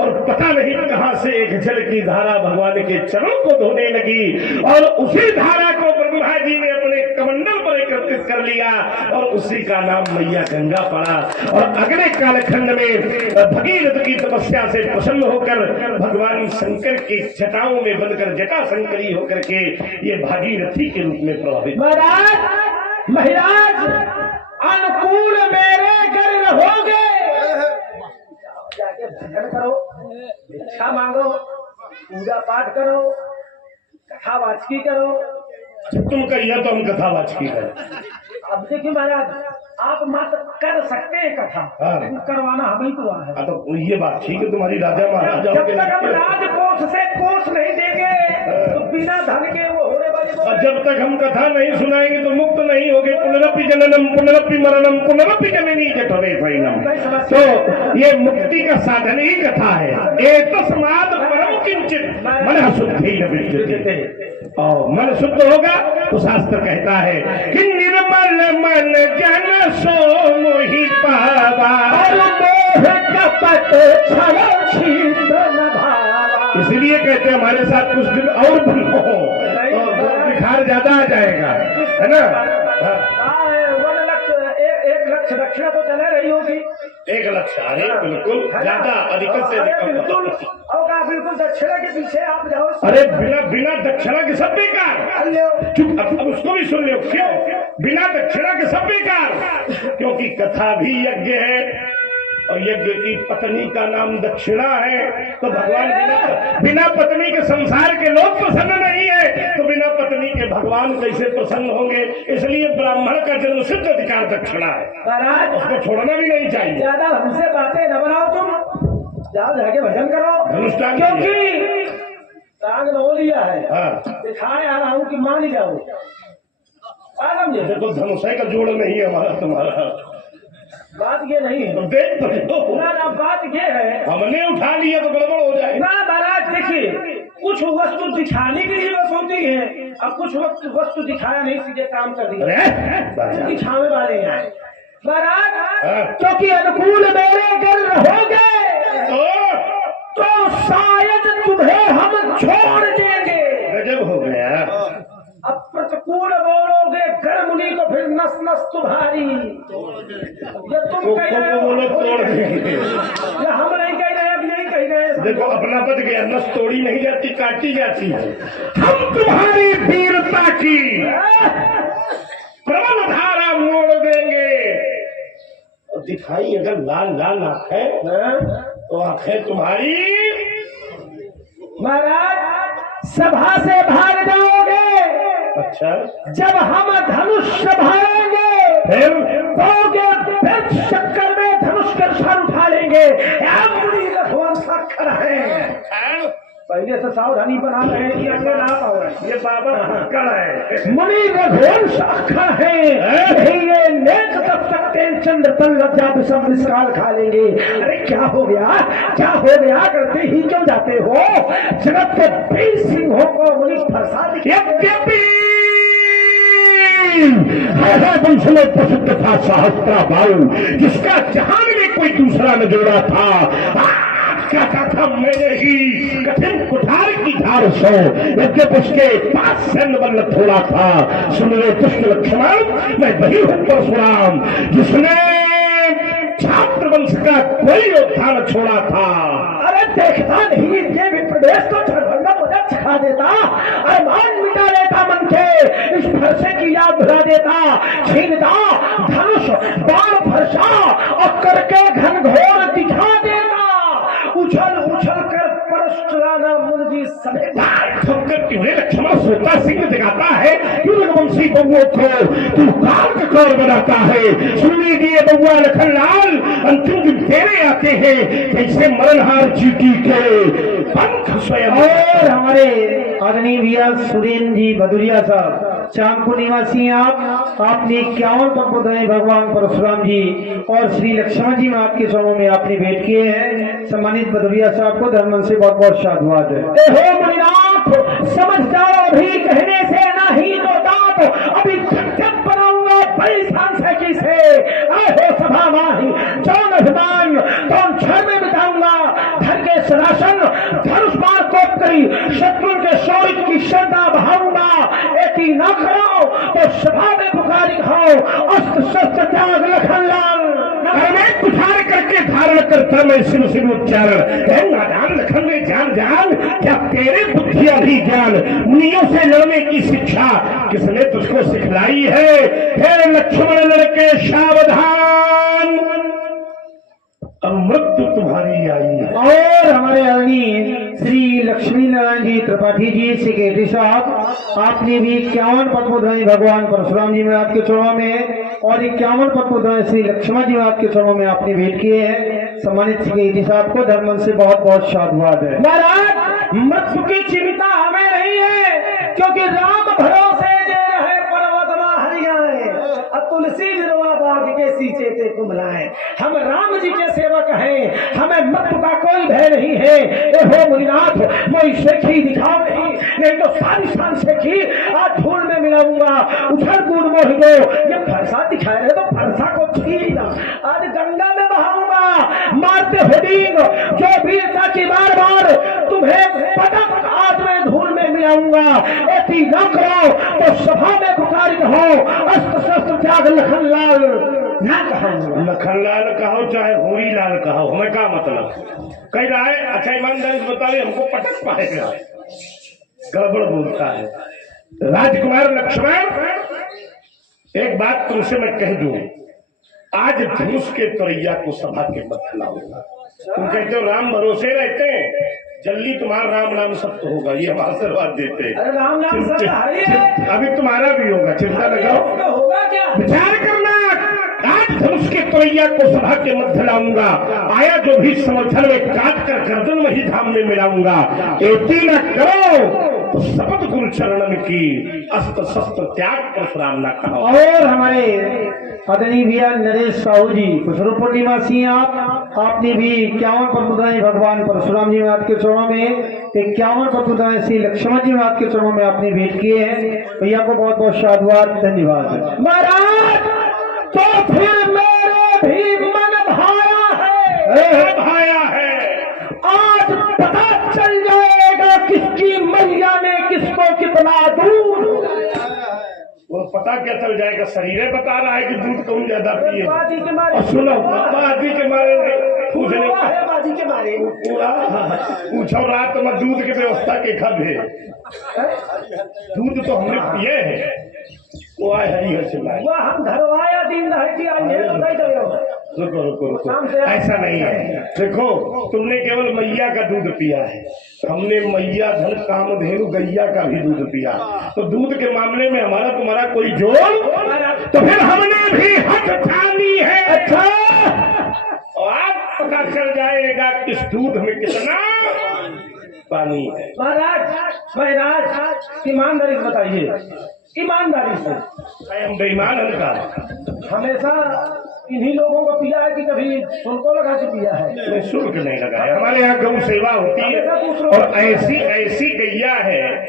और पता नहीं कहां से एक जल की धारा भगवान के चरणों को धोने लगी। और उसी धारा को ब्रह्मा जी ने अपने कमंडल पर एकत्रित कर लिया और उसी का नाम मैया गंगा पड़ा। और अगले कालखंड में भगीरथ की तपस्या से प्रसन्न होकर भगवान शंकर के जटाओं में बनकर जटा शंकरी होकर के ये भागीरथी के रूप में प्रभावित। महाराज अनुकूल मेरे घर रहोगे, जाके भजन करो, भिक्षा मांगो, पूजा पाठ करो, कथा वाचकी करो। तुम कहिए तो हम कथा वाचकी करें। अब देखिए महाराज, आप मात्र कर सकते हैं कथा, लेकिन करवाना हमें को है। तो ये बात ठीक है तुम्हारी, राजा महाराजा। जब तक हम राजकोष से कोष नहीं देंगे तो बिना धन के वो होने वाली। और जब तक हम कथा नहीं सुनाएंगे तो मुक्त नहीं होगे। पुनरपि जननम पुनरपि मरणम पुनरपि जननी जठरे परिणम। तो ये मुक्ति का साधन ही कथा है। एतस्माद् परम किंचित मनः शुद्धि न विद्यते। और मन शुद्ध होगा तो शास्त्र कहता है कि निर्मल मन जन सो मोहि पावा, और मोह कपट छल छिद्र न भावा। इसलिए कहते हैं हमारे साथ कुछ दिन और बनो तो बुखार ज्यादा आ जाएगा, है ना? 1 लक्ष दक्षिणा तो चले रही होगी। 1 लक्ष, अरे बिल्कुल ज्यादा, अधिक से बिल्कुल दक्षिणा के पीछे आप जाओ। अरे बिना दक्षिणा के सब बेकार। चुप, अब उसको भी सुन लो। क्यों बिना दक्षिणा के सब बेकार? क्योंकि कथा भी यज्ञ है और यज्ञ की पत्नी का नाम दक्षिणा है। तो भगवान बिना पत्नी के संसार के लोग प्रसन्न नहीं है, तो बिना पत्नी के भगवान कैसे प्रसन्न होंगे? इसलिए ब्राह्मण का जन्म सिद्ध अधिकार दक्षिणा है, महाराज उसको छोड़ना भी नहीं चाहिए। ज्यादा हमसे बातें न बनाओ, तुम जाओ जाके भजन करो, अनुष्ठान क्योंकि राग रो लिया है। हाँ, दिखाने आ रहा हूँ कि मान ही जाओ। समझे? देखो धनुषय का जोड़ नहीं है हमारा तुम्हारा, बात ये नहीं है। तो देख तो लो। ना बात ये है, हमने उठा लिया तो गड़बड़ हो जाएगा। ना महाराज देखिए, कुछ वस्तु दिखाने के लिए बस होती है, अब कुछ वस्तु दिखाया नहीं, सीधे काम कर दिया, अरे दिखावे वाले हैं महाराज। हाँ। क्योंकि अनुकूल मेरे अगर रहोगे तो शायद तुम्हें हम छोड़ देंगे। गजब हो गया। अब प्रतिकूल बोलोगे घर मुनि तो फिर नस नस तुम्हारी, ये तुम कह रहे हो, बोलो तोड़ देंगे। ये हम नहीं कह रहे, अब नहीं कह रहे। देखो अपना बच गया, नस तोड़ी नहीं जाती, काटी जाती है। हम तुम्हारी वीरता की प्रबल धारा मोड़ देंगे। और दिखाई अगर लाल लाल आंखें, तो आंखें तुम्हारी महाराज सभा से भाग जाओगे। अच्छा, जब हम धनुष भरेंगे फिर फिर चक्कर में धनुष का सर उठा लेंगे। मुनि रघुवंश साक्षर है, पहले से सावधानी बना रहे हैं कि अगले ना पाओ। ये बाबा कर है, मुनि रघुवंश साक्षर है, ये नेक तब सकते चंद्र तल लज्जा विषम विस्काल खा लेंगे। अरे क्या हो गया, क्या हो गया करते ही क्यों जाते हो? जगत के 20 सिंहों को मुनि प्रसाद वंश में प्रसिद्ध था सहस्त्रा बाहु, जिसका जहां में कोई दूसरा न जोड़ा था। कहता था मैंने ही कठिन कुठार की धार सो, जब उसके पास सैन्य बल थोड़ा था। सुन ले दुष्ट लक्ष्मण, मैं वही हूं परशुराम, जिसने छात्र वंश का कोई योद्धा न छोड़ा था। अरे देखता नहीं, ये भी प्रदेश को दरभंगा मुझे सिखा देता, अरमान मिटा देता मन के, इस फरसे की याद भुला देता, छीनता धनुष बाण फरसा और करके घनघोर दिखा देता। उछल उछल कर परशुराम मुनि समेत लक्ष्मण सोता सिंह दिखाता है, क्यों रघुवंशी बबुओं को तू काल का कौर बनाता है। सुन लीजिए बबुआ लखनलाल, अंतिम दिन तेरे आते हैं, कैसे मरणहार चीटी के पंख स्वयं। और हमारे आदरणीय भैया सुरेंद्र जी भदुरिया साहब, चांदपुर निवासी आपने 51 पद बधाई भगवान परशुराम जी और श्री लक्ष्मण जी महाराज के चरणों में आपने भेंट किए हैं। सम्मानित भदुरिया साहब को धर्म से बहुत बहुत साधुवाद है। समझ जाओ, अभी कहने से नहीं तो दांत, अभी जब बनाऊंगा बड़ी सांसकी से। हो सभा माही जौन अभिमान तौन क्षण में बिताऊंगा, धन के सरासन धनुष बाण कोप करी शत्रु के शौर्य की श्रद्धा बहाऊंगा। ऐसी न करो तो सभा में पुकारी खाओ, अस्त्र शस्त्र त्याग लखनलाल। कुठार करके धारण करता मैं शिव शिव उच्चारण। नादान लखन में जान जान, क्या तेरे बुद्धि अभी ज्ञान, मुनियों से लड़ने की शिक्षा किसने तुझको सिखलाई है? हे लक्ष्मण लड़के सावधान, अब मृत्यु तुम्हारी आई है। और हमारे आदरणीय श्री लक्ष्मी नारायण जी त्रिपाठी जी सेक्रेटरी साहब, आपने भी 51 पद बधाई भगवान परशुराम जी महाराज के चरणों में और 51 पद बधाई श्री लक्ष्मण जी महाराज के चरणों में आपने भेंट किए हैं। सम्मानित सेक्रेटरी साहब को धर्म से बहुत बहुत साधुवाद है। महाराज मृत्यु की चिंता हमें नहीं है, क्योंकि राम भरोसे दे रहे पर्वत हरियाए, तुलसी गिरवा बाग के सींचे ते कुमलाए। हम राम जी के सेवक हैं, हमें मृत्यु का कोई भय नहीं है। ए हो मुनिनाथ, मैं शेखी दिखाओ नहीं तो सारी शान शेखी आज धूल में मिलाऊंगा। उछल कूद मोह दो, ये फरसा दिखाए रहे तो फरसा को छीना आज गंगा में बहाऊंगा। मारते होडिंग जो वीरता की बार बार तुम्हें पटक आज मैं धूल में मिलाऊंगा। ऐसी न करो तो सभा में पुकार कहो, अस्त्र शस्त्र त्याग लखनलाल ना कहो। लखनलाल कहो चाहे होरी लाल कहो, हमें क्या मतलब कह रहा है? अच्छा ईमानदारी से बताइए, हमको पटक पाएगा? गड़बड़ बोलता है। राजकुमार लक्ष्मण, एक बात तुमसे मैं कह दूं, आज धनुष के तरैया को सभा के मत लाऊंगा। तुम कहते हो राम भरोसे रहते हैं, जल्दी तुम्हारा राम नाम सत्य होगा, ये हम आशीर्वाद देते हैं। अरे राम नाम सत्य है, अभी तुम्हारा भी होगा, चिंता न करो। होगा क्या? विचार करना, आज धनुष के तोइया को सभा के मध्य लाऊंगा, आया जो भी समर्थन में काट कर गर्दन वही धाम में मिलाऊंगा। एती न करो तो शपथ गुरु चरणन की, अस्त्र शस्त्र त्याग परशुराम न कहो। और हमारे आदरणीय भैया नरेश साहू जी कुशरू पूर्णिमा सिंह, आपने भी 51 पद्मुद्राएं भगवान परशुराम जी महाराज के चरणों में, 51 पद्मुद्राएं श्री लक्ष्मण जी महाराज के चरणों में आपने भेंट किए हैं। भैया को बहुत बहुत साधुवाद, धन्यवाद। महाराज तो फिर मेरे भी मन भाया है, आज पता चल जाएगा किसकी मैया ने किसको कितना दूध। वो पता क्या चल जाएगा, शरीर बता रहा है कि दूध कौन ज्यादा पिए। बाजी के मारे, और सुनो, बाजी के मारे पूछने है बाजी के मारे पूछो रात में दूध की व्यवस्था के खब है। दूध तो हमने पिए है, वो आए हरिहर से लाए। वह हम घरवाया दिन है कि आज ये बताई दो। रुको रुको रुको, ऐसा नहीं है। देखो, तुमने केवल मैया का दूध पिया है, हमने मैया धन कामधेनु गैया का भी दूध पिया। तो दूध के मामले में हमारा तुम्हारा कोई जोड़, तो फिर हमने भी हक ठानी है। अच्छा, और आप पता चल जाएगा किस दूध में कितना पानी है। महाराज ईमानदारी से बताइए, ईमानदारी से। हम बेईमान का हमेशा इन्हीं लोगों को पिया है कि कभी उनको लगा के पिया है? कोई शुल्क नहीं लगाया। हमारे यहाँ गौ सेवा होती है, और ऐसी ऐसी गैया है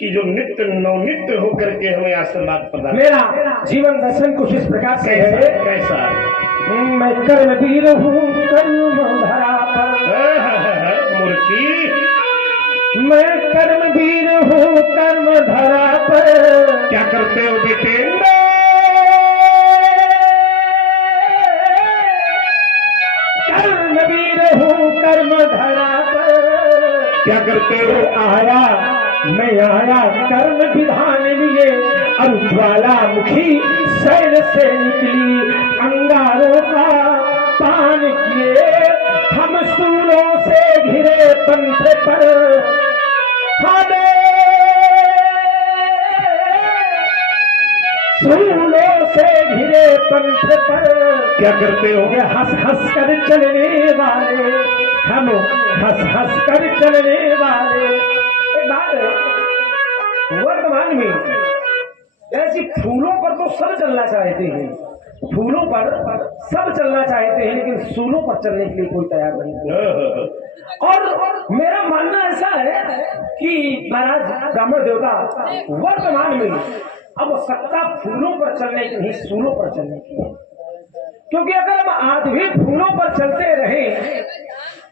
कि जो नित्य नवनित्य होकर के हमें आशीर्वाद प्रदान। मेरा जीवन दर्शन कुछ इस प्रकार से है। कैसा? मैं कर्मवीर हूँ कर्म धरा पर, मूर्ति, मैं कर्मवीर हूँ कर्म धरा पर। क्या करते हो बेटे? कर्मवीर हूँ कर्म धरा पर। क्या करते हो? मैं आया कर्म विधान लिए, और ज्वालामुखी शैल से निकली अंगारों का पान किए। हम सूलों से घिरे पंथ पर, हमें सूलों से घिरे पंथ पर। क्या करते हो? हंस हंस कर चलने वाले, हम हंस हंस कर चलने वाले। एक बात है, वर्तमान में ऐसी फूलों पर तो सब चलना चाहते हैं, फूलों पर सब चलना चाहते हैं, लेकिन सूलों पर चलने के लिए कोई तैयार नहीं है। और मेरा मानना ऐसा है कि महाराज ब्राह्मण देवता, वर्तमान में अब सत्ता फूलों पर चलने की नहीं, सूलों पर चलने की है। क्योंकि अगर हम आज भी फूलों पर चलते रहे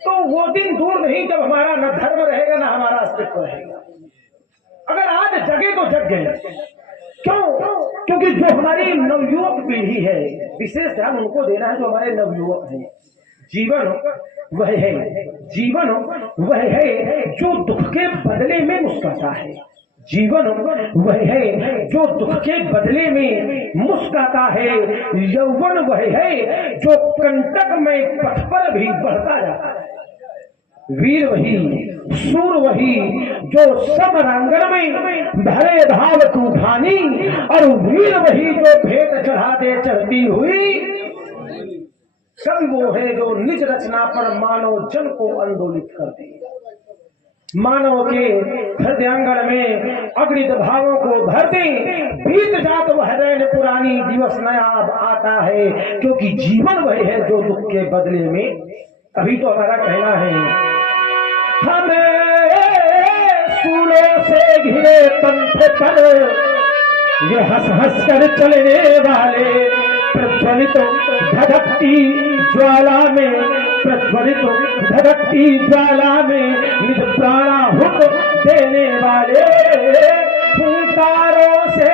तो वो दिन दूर नहीं जब हमारा न धर्म रहेगा न हमारा अस्तित्व रहेगा। अगर आज जगे तो जग गए। क्यों? क्योंकि जो हमारी नवयुवक पीढ़ी है, विशेष ध्यान उनको देना है जो हमारे नवयुवक हैं। जीवन वह है, जीवन वह है जो दुख के बदले में मुस्कुराता है। जीवन वह है जो दुख के बदले में मुस्कुराता है। यौवन वह है जो कंटक में पथ पर भी बढ़ता जाता है। वीर वही, सूर वही जो समरांगण में भरे भाव तूफानी, और वीर वही जो भेंट चढ़ा दे चढ़ती हुई। कवि वो है जो निज रचना पर मानव जन को आंदोलित कर दे। मानव के हृदयांगण में अगणित भावों को भर दे। बीत जात वह रैन पुरानी, दिवस नया अब आता है। क्योंकि जीवन वह है जो दुख के बदले में। अभी तो हमारा कहना है, हमें सूलों से घिरे पंथ पर, ये हंस हंस कर चलने वाले, प्रज्वलित धधकती ज्वाला में, प्रज्वलित धधकती ज्वाला में निज प्राणाहुत देने वाले। फुंकारों से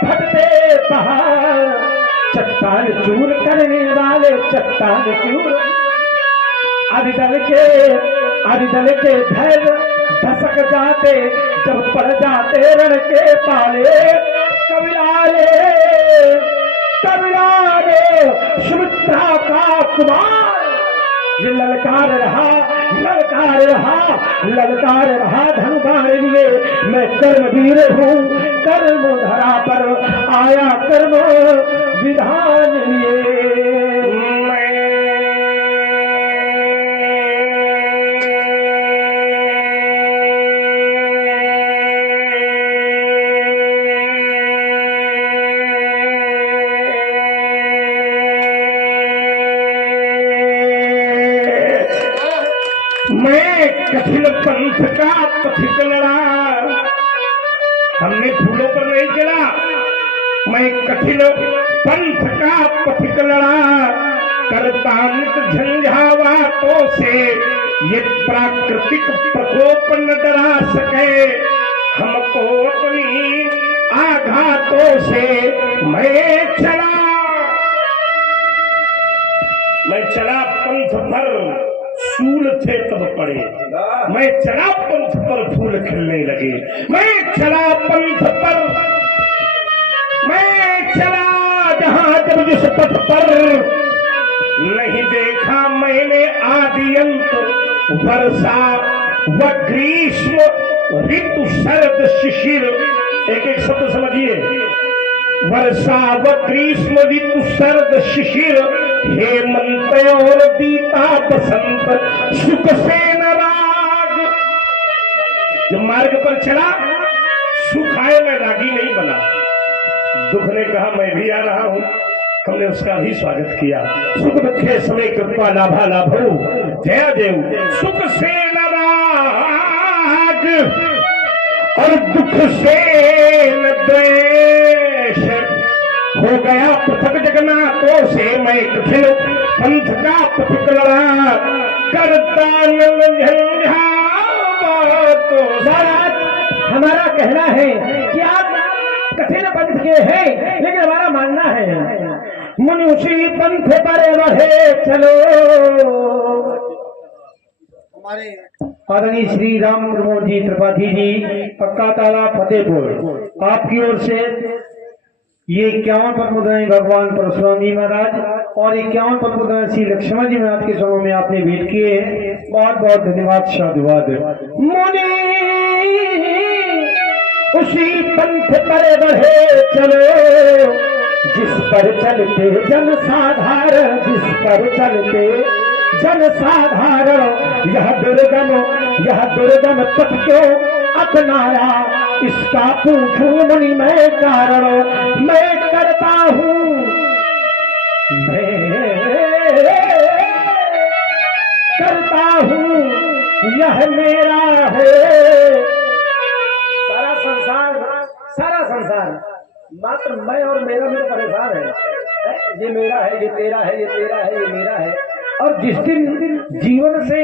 फटते पहाड़, चट्टान चूर करने वाले चट्टान चूर। अरिदल के धैर्य धसक जाते जब पड़ जाते रण के पाले। कविलाले तब याद सुमित्रा का कुमार ये ललकार रहा धनुबाण लिए मैं कर्मवीर हूँ, कर्म धरा पर आया कर्म विधान लिए। मैं कठिन पंथ का पथिक लड़ा, हमने फूलों पर नहीं चढ़ा। मैं कठिन पंथ का पथिक लड़ा, करता नित झंझावातों से ये प्राकृतिक प्रकोप न डरा सके हमको अपनी आघातों से। मैं चला पंथ पर फूल थे तब पड़े, मैं चला पंथ पर फूल खिलने लगे। मैं चला पंथ पर, मैं चला जहां जब जिस पथ पर नहीं देखा मैंने आदि अंत, वर्षा व ग्रीष्म ऋतु शरद शिशिर। एक एक शब्द समझिए, वर्षा व ग्रीष्म ऋतु शरद शिशिर, हेमंत और बीता बसंत सुख से नाराग। जब मार्ग पर चला सुख आए मैं रागी नहीं बना, दुख ने कहा मैं भी आ रहा हूं, हमने उसका भी स्वागत किया। सुख दुखे समय कृपा लाभा लाभो जया देव, सुख से नाराग और दुख से न द्वेष हो गया पृथक जगन्नाथों से। मैं कठिन पंथ का पथिक लड़ा, करता हमारा कहना है कि आप कठिन पंथ के हैं, लेकिन हमारा मानना है मुनि उसी पंथ पर बढ़े चलो। हमारे आदरणीय श्री राम प्रमोद जी त्रिपाठी जी, पक्का ताला फतेहपुर, आपकी ओर से ये 51 पद मुद्राएं भगवान परशुराम जी महाराज और 51 पद मुद्राएं श्री लक्ष्मण जी महाराज के चरणों में आपने भेंट किए। बहुत बहुत धन्यवाद, साधुवाद। मुनि उसी पंथ पर बढ़े चलो जिस पर चलते जन साधारण, जिस पर चलते जन साधारण। यह दुर्गम पथ क्यों अपनाया, इसका पूछूं मुनि मैं कारण। मैं करता हूँ यह मेरा है। सारा संसार मात्र मैं और मेरा में परेशान है। ये मेरा है, ये तेरा है, ये तेरा है, ये मेरा है। और जिस दिन जीवन से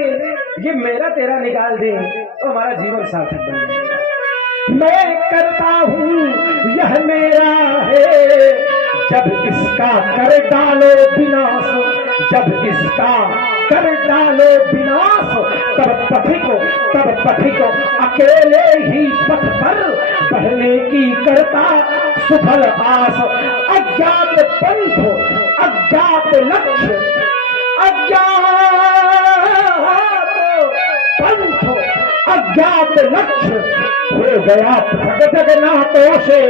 ये मेरा तेरा निकाल दे तो हमारा जीवन सार्थक बन जाएगा। मैं करता हूँ यह मेरा है, जब इसका कर डालो विनाश, जब इसका कर डालो विनाश, तब पथिक अकेले ही पथ पर बहने की करता सुफल आस। अज्ञात पंथ, अज्ञात लक्ष्य, अज्ञात लक्ष्य हो गया पथक जगन्नाथों से।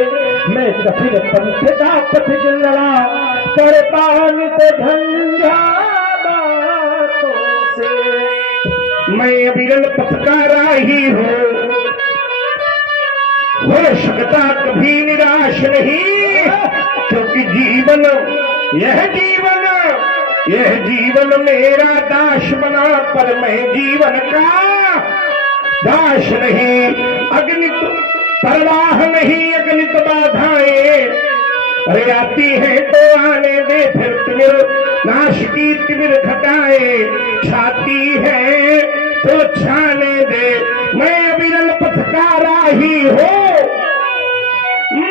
मैं कठिन पंथ का पथिक लड़ा, करता नित झंझावातों से। मैं विरल पथ का राही हूँ, हो सकता कभी निराश नहीं, क्योंकि यह जीवन मेरा दास बना, पर मैं जीवन का दास नहीं। अगणित परवाह नहीं, अगणित बाधाएं अरे आती है तो आने दे, फिर तिमिर नाश की तिमिर घटाए छाती है तो छाने दे। मैं अविरल पथ का राही हूँ,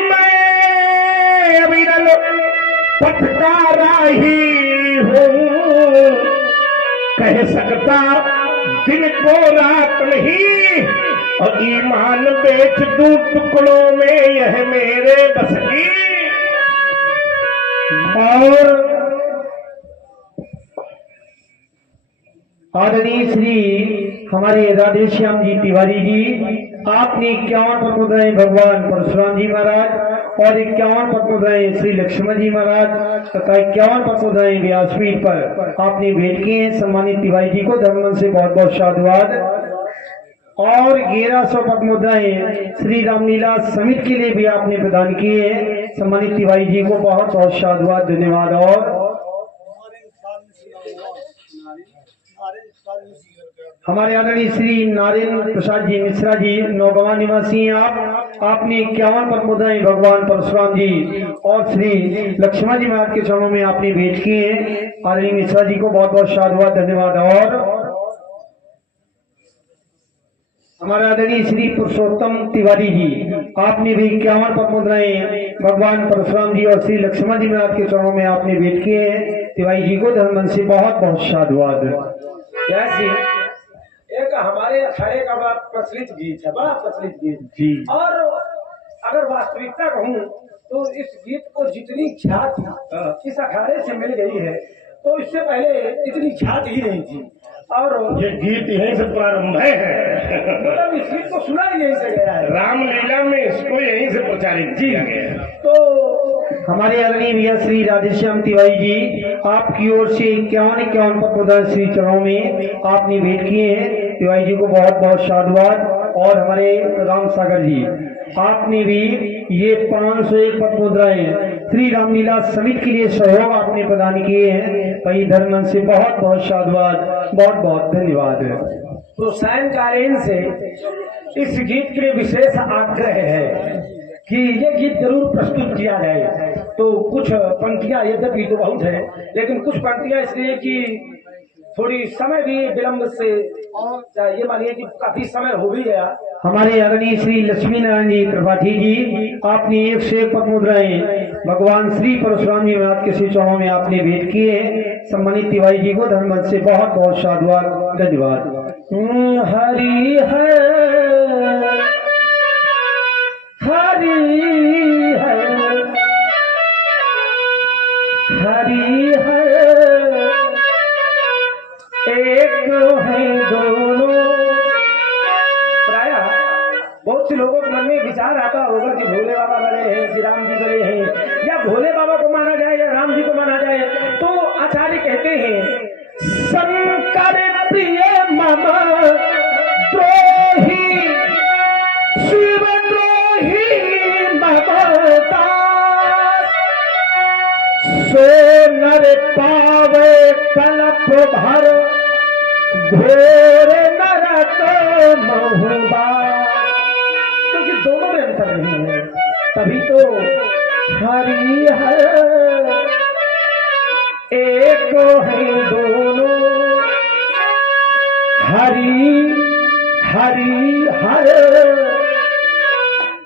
मैं अविरल पथ का राही हूँ। कह सकता दिन को रात नहीं, और ईमान बेच दूं टुकड़ों में, यह मेरे बस की और आदरणीय श्री हमारे राधे श्याम जी तिवारी जी, आपने 51 पद मुद्राएं भगवान परशुराम जी महाराज और 51 पद मुद्राएं श्री लक्ष्मण जी महाराज तथा 51 पद मुद्राएं व्यासपीठ पर आपने भेंट किए हैं। सम्मानित तिवारी जी को धर्म से बहुत बहुत साधुवाद। और 1100 पद मुद्राएं श्री रामलीला समिति के लिए भी आपने प्रदान किए हैं। सम्मानित तिवारी जी को बहुत बहुत साधुवाद, धन्यवाद। और हमारे आदरणीय श्री नारायण प्रसाद जी मिश्रा जी नौगवा निवासी हैं आपने 51 पद मुद्राएं भगवान परशुराम जी और श्री लक्ष्मण जी महाराज के चरणों में आपने भेंट किए हैं। आदरणीय मिश्रा जी को बहुत बहुत साधुवाद, धन्यवाद। और हमारे आदरणीय श्री पुरुषोत्तम तिवारी जी, आपने भी 51 पद मुद्राएं भगवान परशुराम जी और श्री लक्ष्मण जी महाराज के चरणों में आपने भेंट किए हैं। तिवारी जी को धर्म से बहुत बहुत साधुवाद। जैसे एक हमारे अखाड़े का बड़ा प्रचलित गीत है, बड़ा प्रचलित गीत जी। और अगर वास्तविकता कहूँ तो इस गीत को जितनी ख्याति इस अखाड़े से मिल गई है तो इससे पहले इतनी ख्याति ही नहीं थी। और ये गीत यहीं से प्रारंभ है, मतलब इस गीत को सुना ही यहीं से गया है, रामलीला में इसको यहीं से प्रचारित किया गया है। तो हमारे आदरणीय भैया श्री राधेश्याम तिवारी जी, आपकी ओर से 51 पद मुद्राएं श्री चरणों में आपने भेंट किए हैं। तिवारी जी को बहुत बहुत साधुवाद। और हमारे राम सागर जी, आपने भी ये 501 पद मुद्राएं श्री रामलीला समिति के लिए सहयोग आपने प्रदान किए हैं। भाई धर्मन से बहुत बहुत साधुवाद, बहुत बहुत धन्यवाद। तो सायंकालीन से इस गीत के लिए विशेष आग्रह है कि ये गीत जरूर प्रस्तुत किया जाए। तो कुछ पंक्तियां यद्यपि तो बहुत है, लेकिन कुछ पंक्तियां इसलिए कि थोड़ी समय भी विलंब से, ये मानिए कि काफी समय हो भी गया। हमारे आदरणीय श्री लक्ष्मी नारायण जी त्रिपाठी जी, आपने 101 पद मुद्राएं भगवान श्री परशुराम जी महाराज के श्री चरणों में आपने भेंट किए हैं। सम्मानित तिवारी जी को धर्म से बहुत बहुत साधुवाद, धन्यवाद। हरि है हरि है हरि है, एक है दोनों। प्राय बहुत से लोगों के मन में विचार आता होगा कि भोले बाबा बड़े हैं कि राम जी बड़े हैं, या भोले बाबा को माना जाए या राम जी को माना जाए। तो आचार्य कहते हैं शंकर प्रिय मम द्रोही शिव द्रोही ममता, सो नर पावे कलप भर घोर नरक महुबा। क्योंकि दोनों में अंतर नहीं है, तभी तो हरि हर एक है दोनों। हरि हरि हर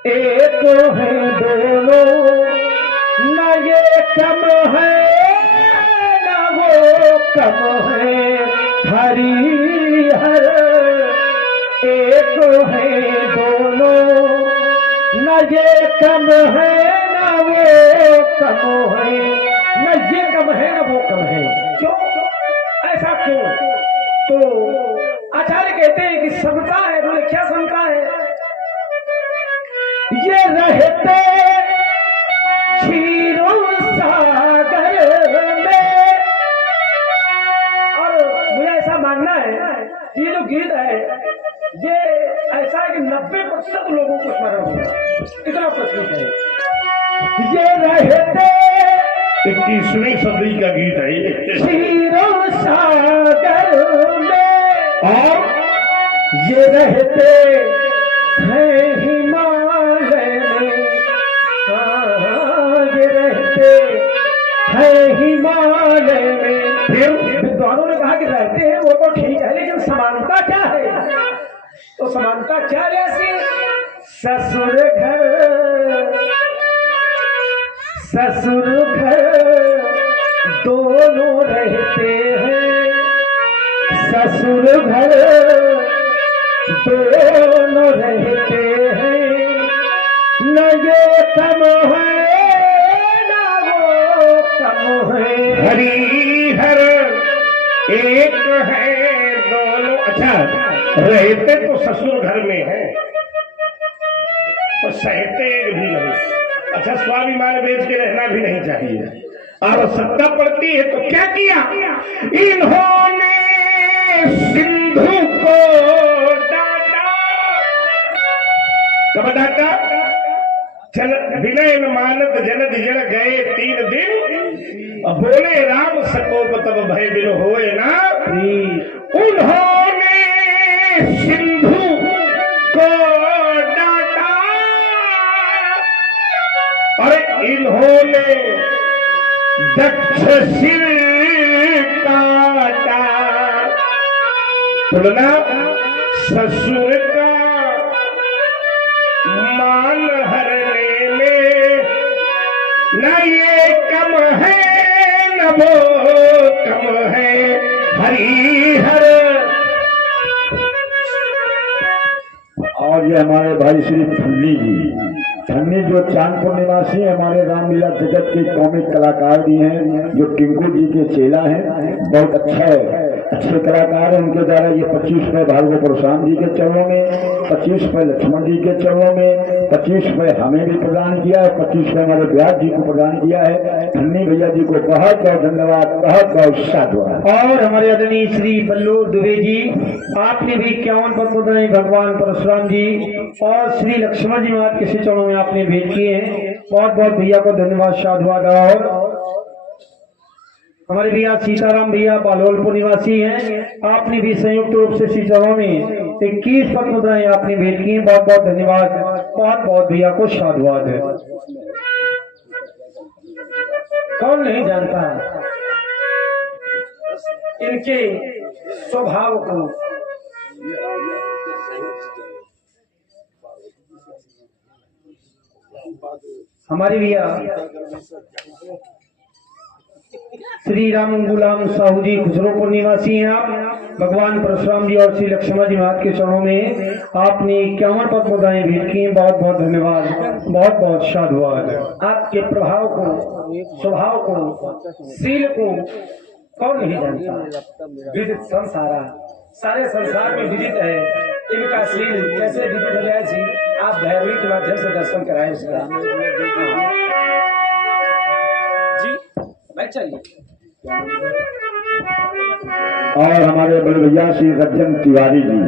एक है दोनों, न ये कम है न वो कम है। हरि हर एक है दोनों, न ये कम है न वो कम है। न ये कम है न वो कम है। क्यों, ऐसा क्यों? तो आचार्य कहते हैं कि समता है। बोले क्या समता है? ये रहते क्षीरों सागर में। और मुझे ऐसा मानना है ये जो गीत है ये ऐसा है कि 90% लोगों को स्मरण होगा, इतना प्रचलित है। ये रहते 21वीं सदी का गीत है ये। क्षीरों सागर में, और ये रहते हैं हिमालय में। हाँ, ये रहते हैं हिमालय में। फिर विद्वानों ने कहा कि रहते हैं वो तो ठीक है, लेकिन समानता क्या है? तो समानता क्या? जैसे ससुर घर दोनों रहते हैं। ससुर घर दोनों रहते हैं, न ये कम है न वो कम रहते तो ससुर घर में है और सहते एक भी नहीं। अच्छा, स्वाभिमान बेच के रहना भी नहीं चाहिए। आवश्यकता पड़ती है तो क्या किया इन्होंने, सिंधु को डांटा। कब डांटा? विनय मानत जलद जल गए 3 दिन, बोले राम सकोप तब भय बिन होए ना। उन्होंने सिंधु को डांटा और इन्होंने दक्ष सिर काटा। तुलना ससुर का मान हरने में न ये कम है न वो कम है। हरिहर और ये हमारे भाई श्री धन्नी जी, धन्नी जो चांदपुर निवासी हमारे रामलीला जगत के कॉमिक कलाकार भी हैं, जो टिंकू जी के चेला हैं, बहुत अच्छे कलाकार हैं। उनके द्वारा ये 25 रुपए भार्गव परशुराम जी के चरणों में, 25 रुपए लक्ष्मण जी के चरणों में, 25 रुपए हमें भी प्रदान किया है, 25 रुपए हमारे व्यास जी को प्रदान किया है। धन्नी भैया जी को बहुत बहुत धन्यवाद, बहुत बहुत साधुवाद। और हमारे आदरणीय श्री बल्लू दुबे जी, आपने भी 51 पद्म भगवान परशुराम जी और श्री लक्ष्मण जी महाराज के चरणों में आपने भेंट किए हैं। बहुत बहुत भैया को धन्यवाद, साधुवाद। और हमारे भैया सीताराम भैया बालोलपुर निवासी हैं, आपने भी संयुक्त रूप से श्री चरणों में 21 पद्म मुद्राएं आपने भेंट की हैं। बहुत बहुत धन्यवाद, बहुत बहुत भैया को साधुवाद है। कौन नहीं जानता है इनके स्वभाव को। हमारे भैया श्री राम गुलाम साहू जी खुसरोपुर निवासी हैं आप। भगवान परशुराम जी और श्री लक्ष्मण जी महाराज के चरणों में आपने 51 पद्म मुद्राएं भेंट की हैं। बहुत बहुत धन्यवाद, बहुत बहुत साधुवाद। आपके प्रभाव को, स्वभाव को, शील को कौन नहीं जानता। विदित संसारा, सारे संसार में विदित है इनका शील कैसे विदित हो जाए जी। आप भैरवी के माध्यम से दर्शन कराएं इसका जी। मैं चलिए। और हमारे बड़े भैया श्री रंजन तिवारी जी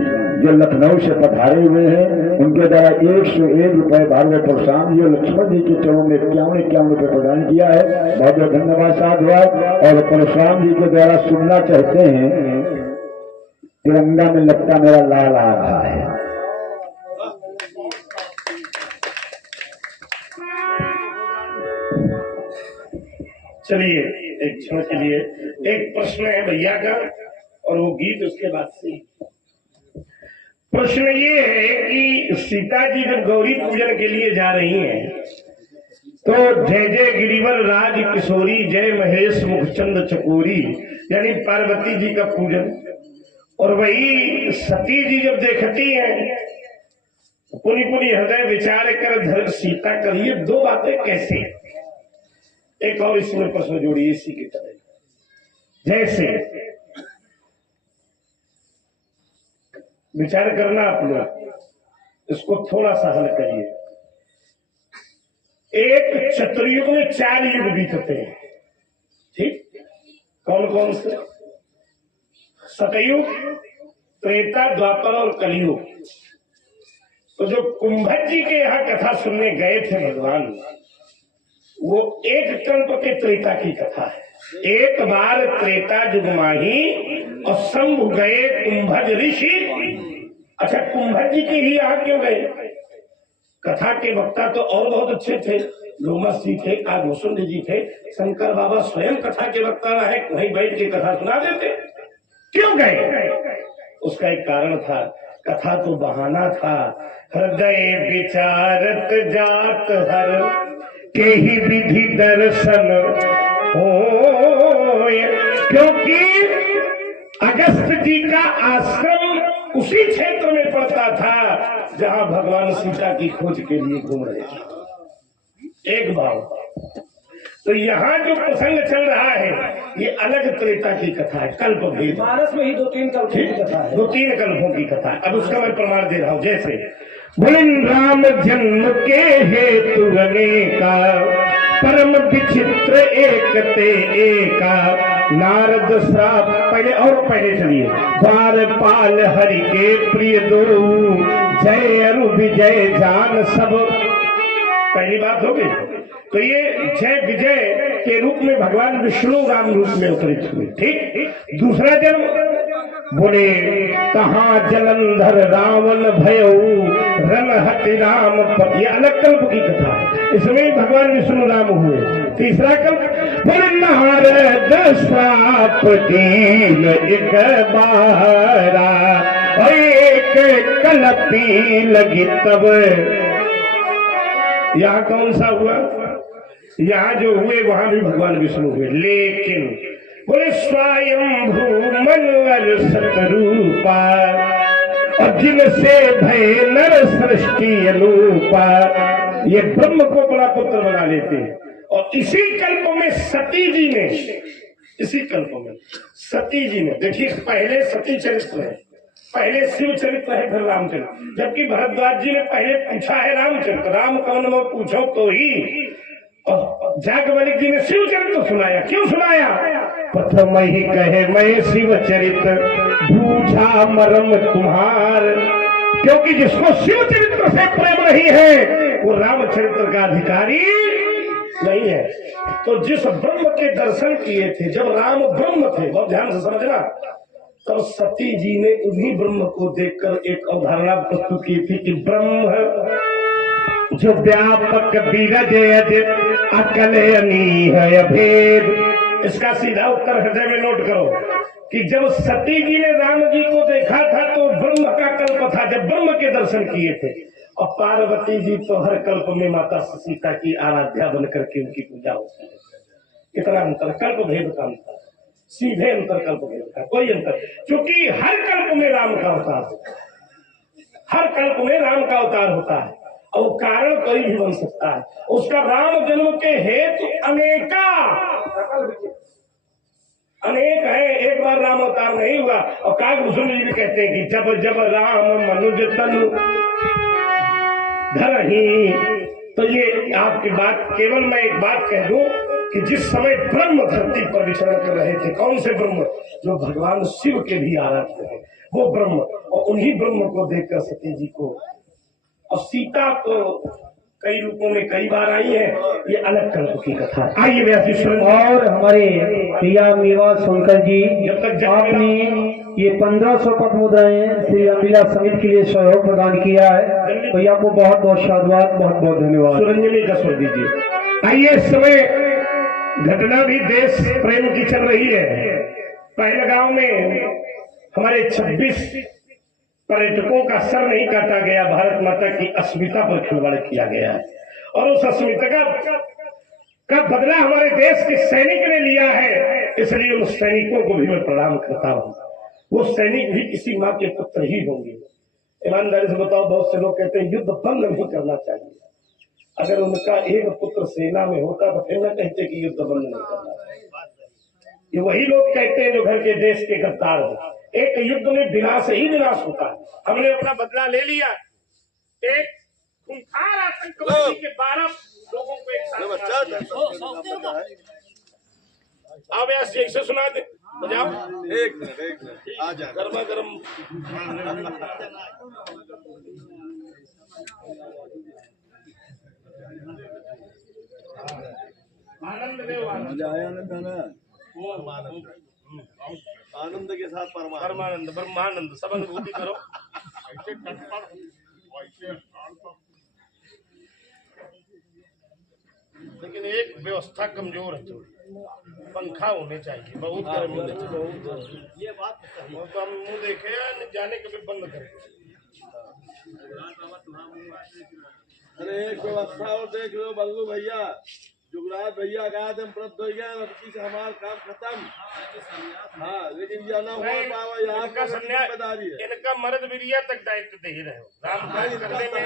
जो लखनऊ से पधारे हुए हैं, उनके द्वारा 101 रुपए भार्गव परशुराम जी और लक्ष्मण जी के चरणों में 51 रुपए प्रदान किया है। बहुत बहुत धन्यवाद, साधुवाद। और परशुराम जी के द्वारा सुनना चाहते हैं, तिरंगा में लगता मेरा लाल आ रहा है। चलिए एक क्षण के लिए एक प्रश्न है भैया का और वो गीत उसके बाद से। प्रश्न ये है कि सीता जी जब गौरी पूजन के लिए जा रही हैं तो जय जय गिरिवर राज किशोरी जय महेश मुखचंद चकोरी, यानी पार्वती जी का पूजन। और वही सती जी जब देखती हैं पुनि पुनि हृदय विचार कर धर सीता कर, ये 2 बातें कैसे। एक और इसमें प्रश्न जोड़िए इसी की तरह, जैसे विचार करना आप लोग, इसको थोड़ा सा हल करिए। एक चतुर्युग में 4 युग बीतते हैं, ठीक? कौन कौन से? सतयुग, त्रेता, द्वापर और कलयुग। तो जो कुंभज जी के यहाँ कथा सुनने गए थे भगवान, वो एक कल्प के त्रेता की कथा है। एक बार त्रेता युग माही और शंभु गए कुंभज ऋषि। अच्छा, कुंभज जी के ही यहाँ क्यों गए? कथा के वक्ता तो और बहुत अच्छे थे, लोमस जी थे, कागभूषण जी थे, शंकर बाबा स्वयं कथा के वक्ता रहे, वहीं बैठ के कथा सुना देते। क्यों गए? उसका एक कारण था, कथा तो बहाना था। हृदय विचारत जात हर के ही विधि दर्शन हो, क्योंकि अगस्त जी का आश्रम उसी क्षेत्र में पड़ता था जहां भगवान सीता की खोज के लिए घूम रहे थे। एक भाव। तो यहाँ जो प्रसंग चल रहा है ये अलग त्रेता की कथा है, कल्प भेद। मानस में ही 2-3 कल्पों की कथा है। 2-3 कल्पों की कथा है। अब उसका मैं प्रमाण दे रहा हूँ। जैसे बोले राम जन्म के हेतु अनेका, परम विचित्र एक ते एका, नारद श्राप। पहले चलिए। द्वारपाल हरि के प्रिय दो, जय अरु विजय जान सब। पहली बात हो गई। तो ये जय विजय के रूप में भगवान विष्णु राम रूप में अवतरित हुए। ठीक। दूसरा जन्म बोले कहाँ जलंधर रावण भयऊ, रणहति राम पर। ये अलग कल्प की कथा है, इसमें भगवान विष्णु राम हुए। तीसरा कल्प बोले नारद श्राप दीन एक बारा, एक कलपी लगी तब। यहाँ कौन सा हुआ? यहाँ जो हुए वहां भी भगवान विष्णु हुए, लेकिन बोले स्वयं भूमन सतरूपा, और जिनसे भय नर सृष्टि अनूपा। ये ब्रह्म को बड़ा पुत्र बना लेते हैं। और इसी कल्प में सती जी ने, इसी कल्प में सती जी ने, देखिए पहले सती चरित्र है, पहले शिव चरित्र है, फिर रामचरित्र। जबकि भरद्वाज जी ने पहले पूछा है रामचरित्र, राम कवन में पूछो तो ही। और जागवलिक जी ने शिव चरित्र सुनाया। क्यों सुनाया? प्रथम ही कहे मैं शिव चरित्र, बूझा मरम तुम्हार। क्योंकि जिसको शिव चरित्र से प्रेम नहीं है वो रामचरित्र का अधिकारी नहीं है। तो जिस ब्रह्म के दर्शन किए थे, जब राम ब्रह्म थे, बहुत ध्यान से समझना, तो सती जी ने उन्हीं ब्रह्म को देखकर एक अवधारणा प्रस्तुत की थी कि ब्रह्म जो व्यापक विरज अकल अनीह भेद। इसका सीधा उत्तर हृदय में नोट करो कि जब सती जी ने राम जी को देखा था तो ब्रह्म का कल्प था, जब ब्रह्म के दर्शन किए थे। और पार्वती जी तो हर कल्प में माता सीता की आराध्या बन करके उनकी पूजा होती है। कितना अंतर, कल्प भेद का अंतर, सीधे अंतर कल्प भेद का कोई अंतर। क्योंकि हर कल्प में राम का अवतार होता है, हर कल्प में राम का अवतार होता है, और कारण कोई भी बन सकता है। उसका राम जन्म के हेतु अनेका, अनेक है, एक बार राम अवतार नहीं हुआ। और काकभूषण जी भी कहते हैं कि जब जब राम मनुज तनु धरहि। तो ये आपकी बात, केवल मैं एक बात कह दूं कि जिस समय ब्रह्म धरती पर विचरण कर रहे थे, कौन से ब्रह्म? जो भगवान शिव के भी आराध्य है, वो ब्रह्म। और उन्हीं ब्रह्म को देखकर सती जी को, और सीता तो कई रूपों में कई बार आई है, ये अलग कल्प की कथा है। आइए व्यास। और हमारे प्रिया मेवा शंकर जी, जब तक आपने ये 1500 पट मुद्राएं श्री रामलीला समिति के लिए सहयोग प्रदान किया है, भैया को बहुत बहुत साधुवाद, बहुत बहुत धन्यवाद। सुरंजनी का स्वर दीजिए। आइए, इस समय घटना भी देश प्रेम की चल रही है। पहलगांव में हमारे 26 पर्यटकों का सर नहीं काटा गया, भारत माता की अस्मिता पर खिलवाड़ किया गया है। और उस अस्मिता का बदला हमारे देश के सैनिक ने लिया है, इसलिए उन सैनिकों को भी मैं प्रणाम करता हूँ। वो सैनिक भी किसी माँ के पुत्र ही होंगे। ईमानदारी से बताओ, बहुत से लोग कहते हैं युद्ध बंद नहीं करना चाहिए। अगर उनका एक पुत्र सेना में होता तो फिर न कहते कि युद्ध बंद नहीं करना चाहिए। ये वही लोग कहते हैं जो घर के देश के गद्दार हो। एक युद्ध में विनाश ही विनाश होता है। हमने अपना बदला ले लिया। एक खूंखार आतंकवादी के 12 लोगों को एक साथ आप ऐसे जैसे सुना दे। एक मिनट आ जाए, गर्मा गर्म। आनंद देव, आनंद के साथ परमानंद, ब्रह्मानंद, सब अनुभूति करो। लेकिन एक व्यवस्था कमजोर है, पंखा होने चाहिए, बहुत गर्मी होने चाहिए। ये बात तो हम मुंह देखे जाने के भी बंद करें। अरे एक व्यवस्था और देख लो बल्लू भैया, जुगराज भैया कहा थे व्रत हो गया, से हमारा काम खत्म। हाँ, लेकिन यह ना हो पावा, यहाँ का जिम्मेदारी है। इनका मर्द वीरिया तक दायित्व दे ही रहे हो। राम करने में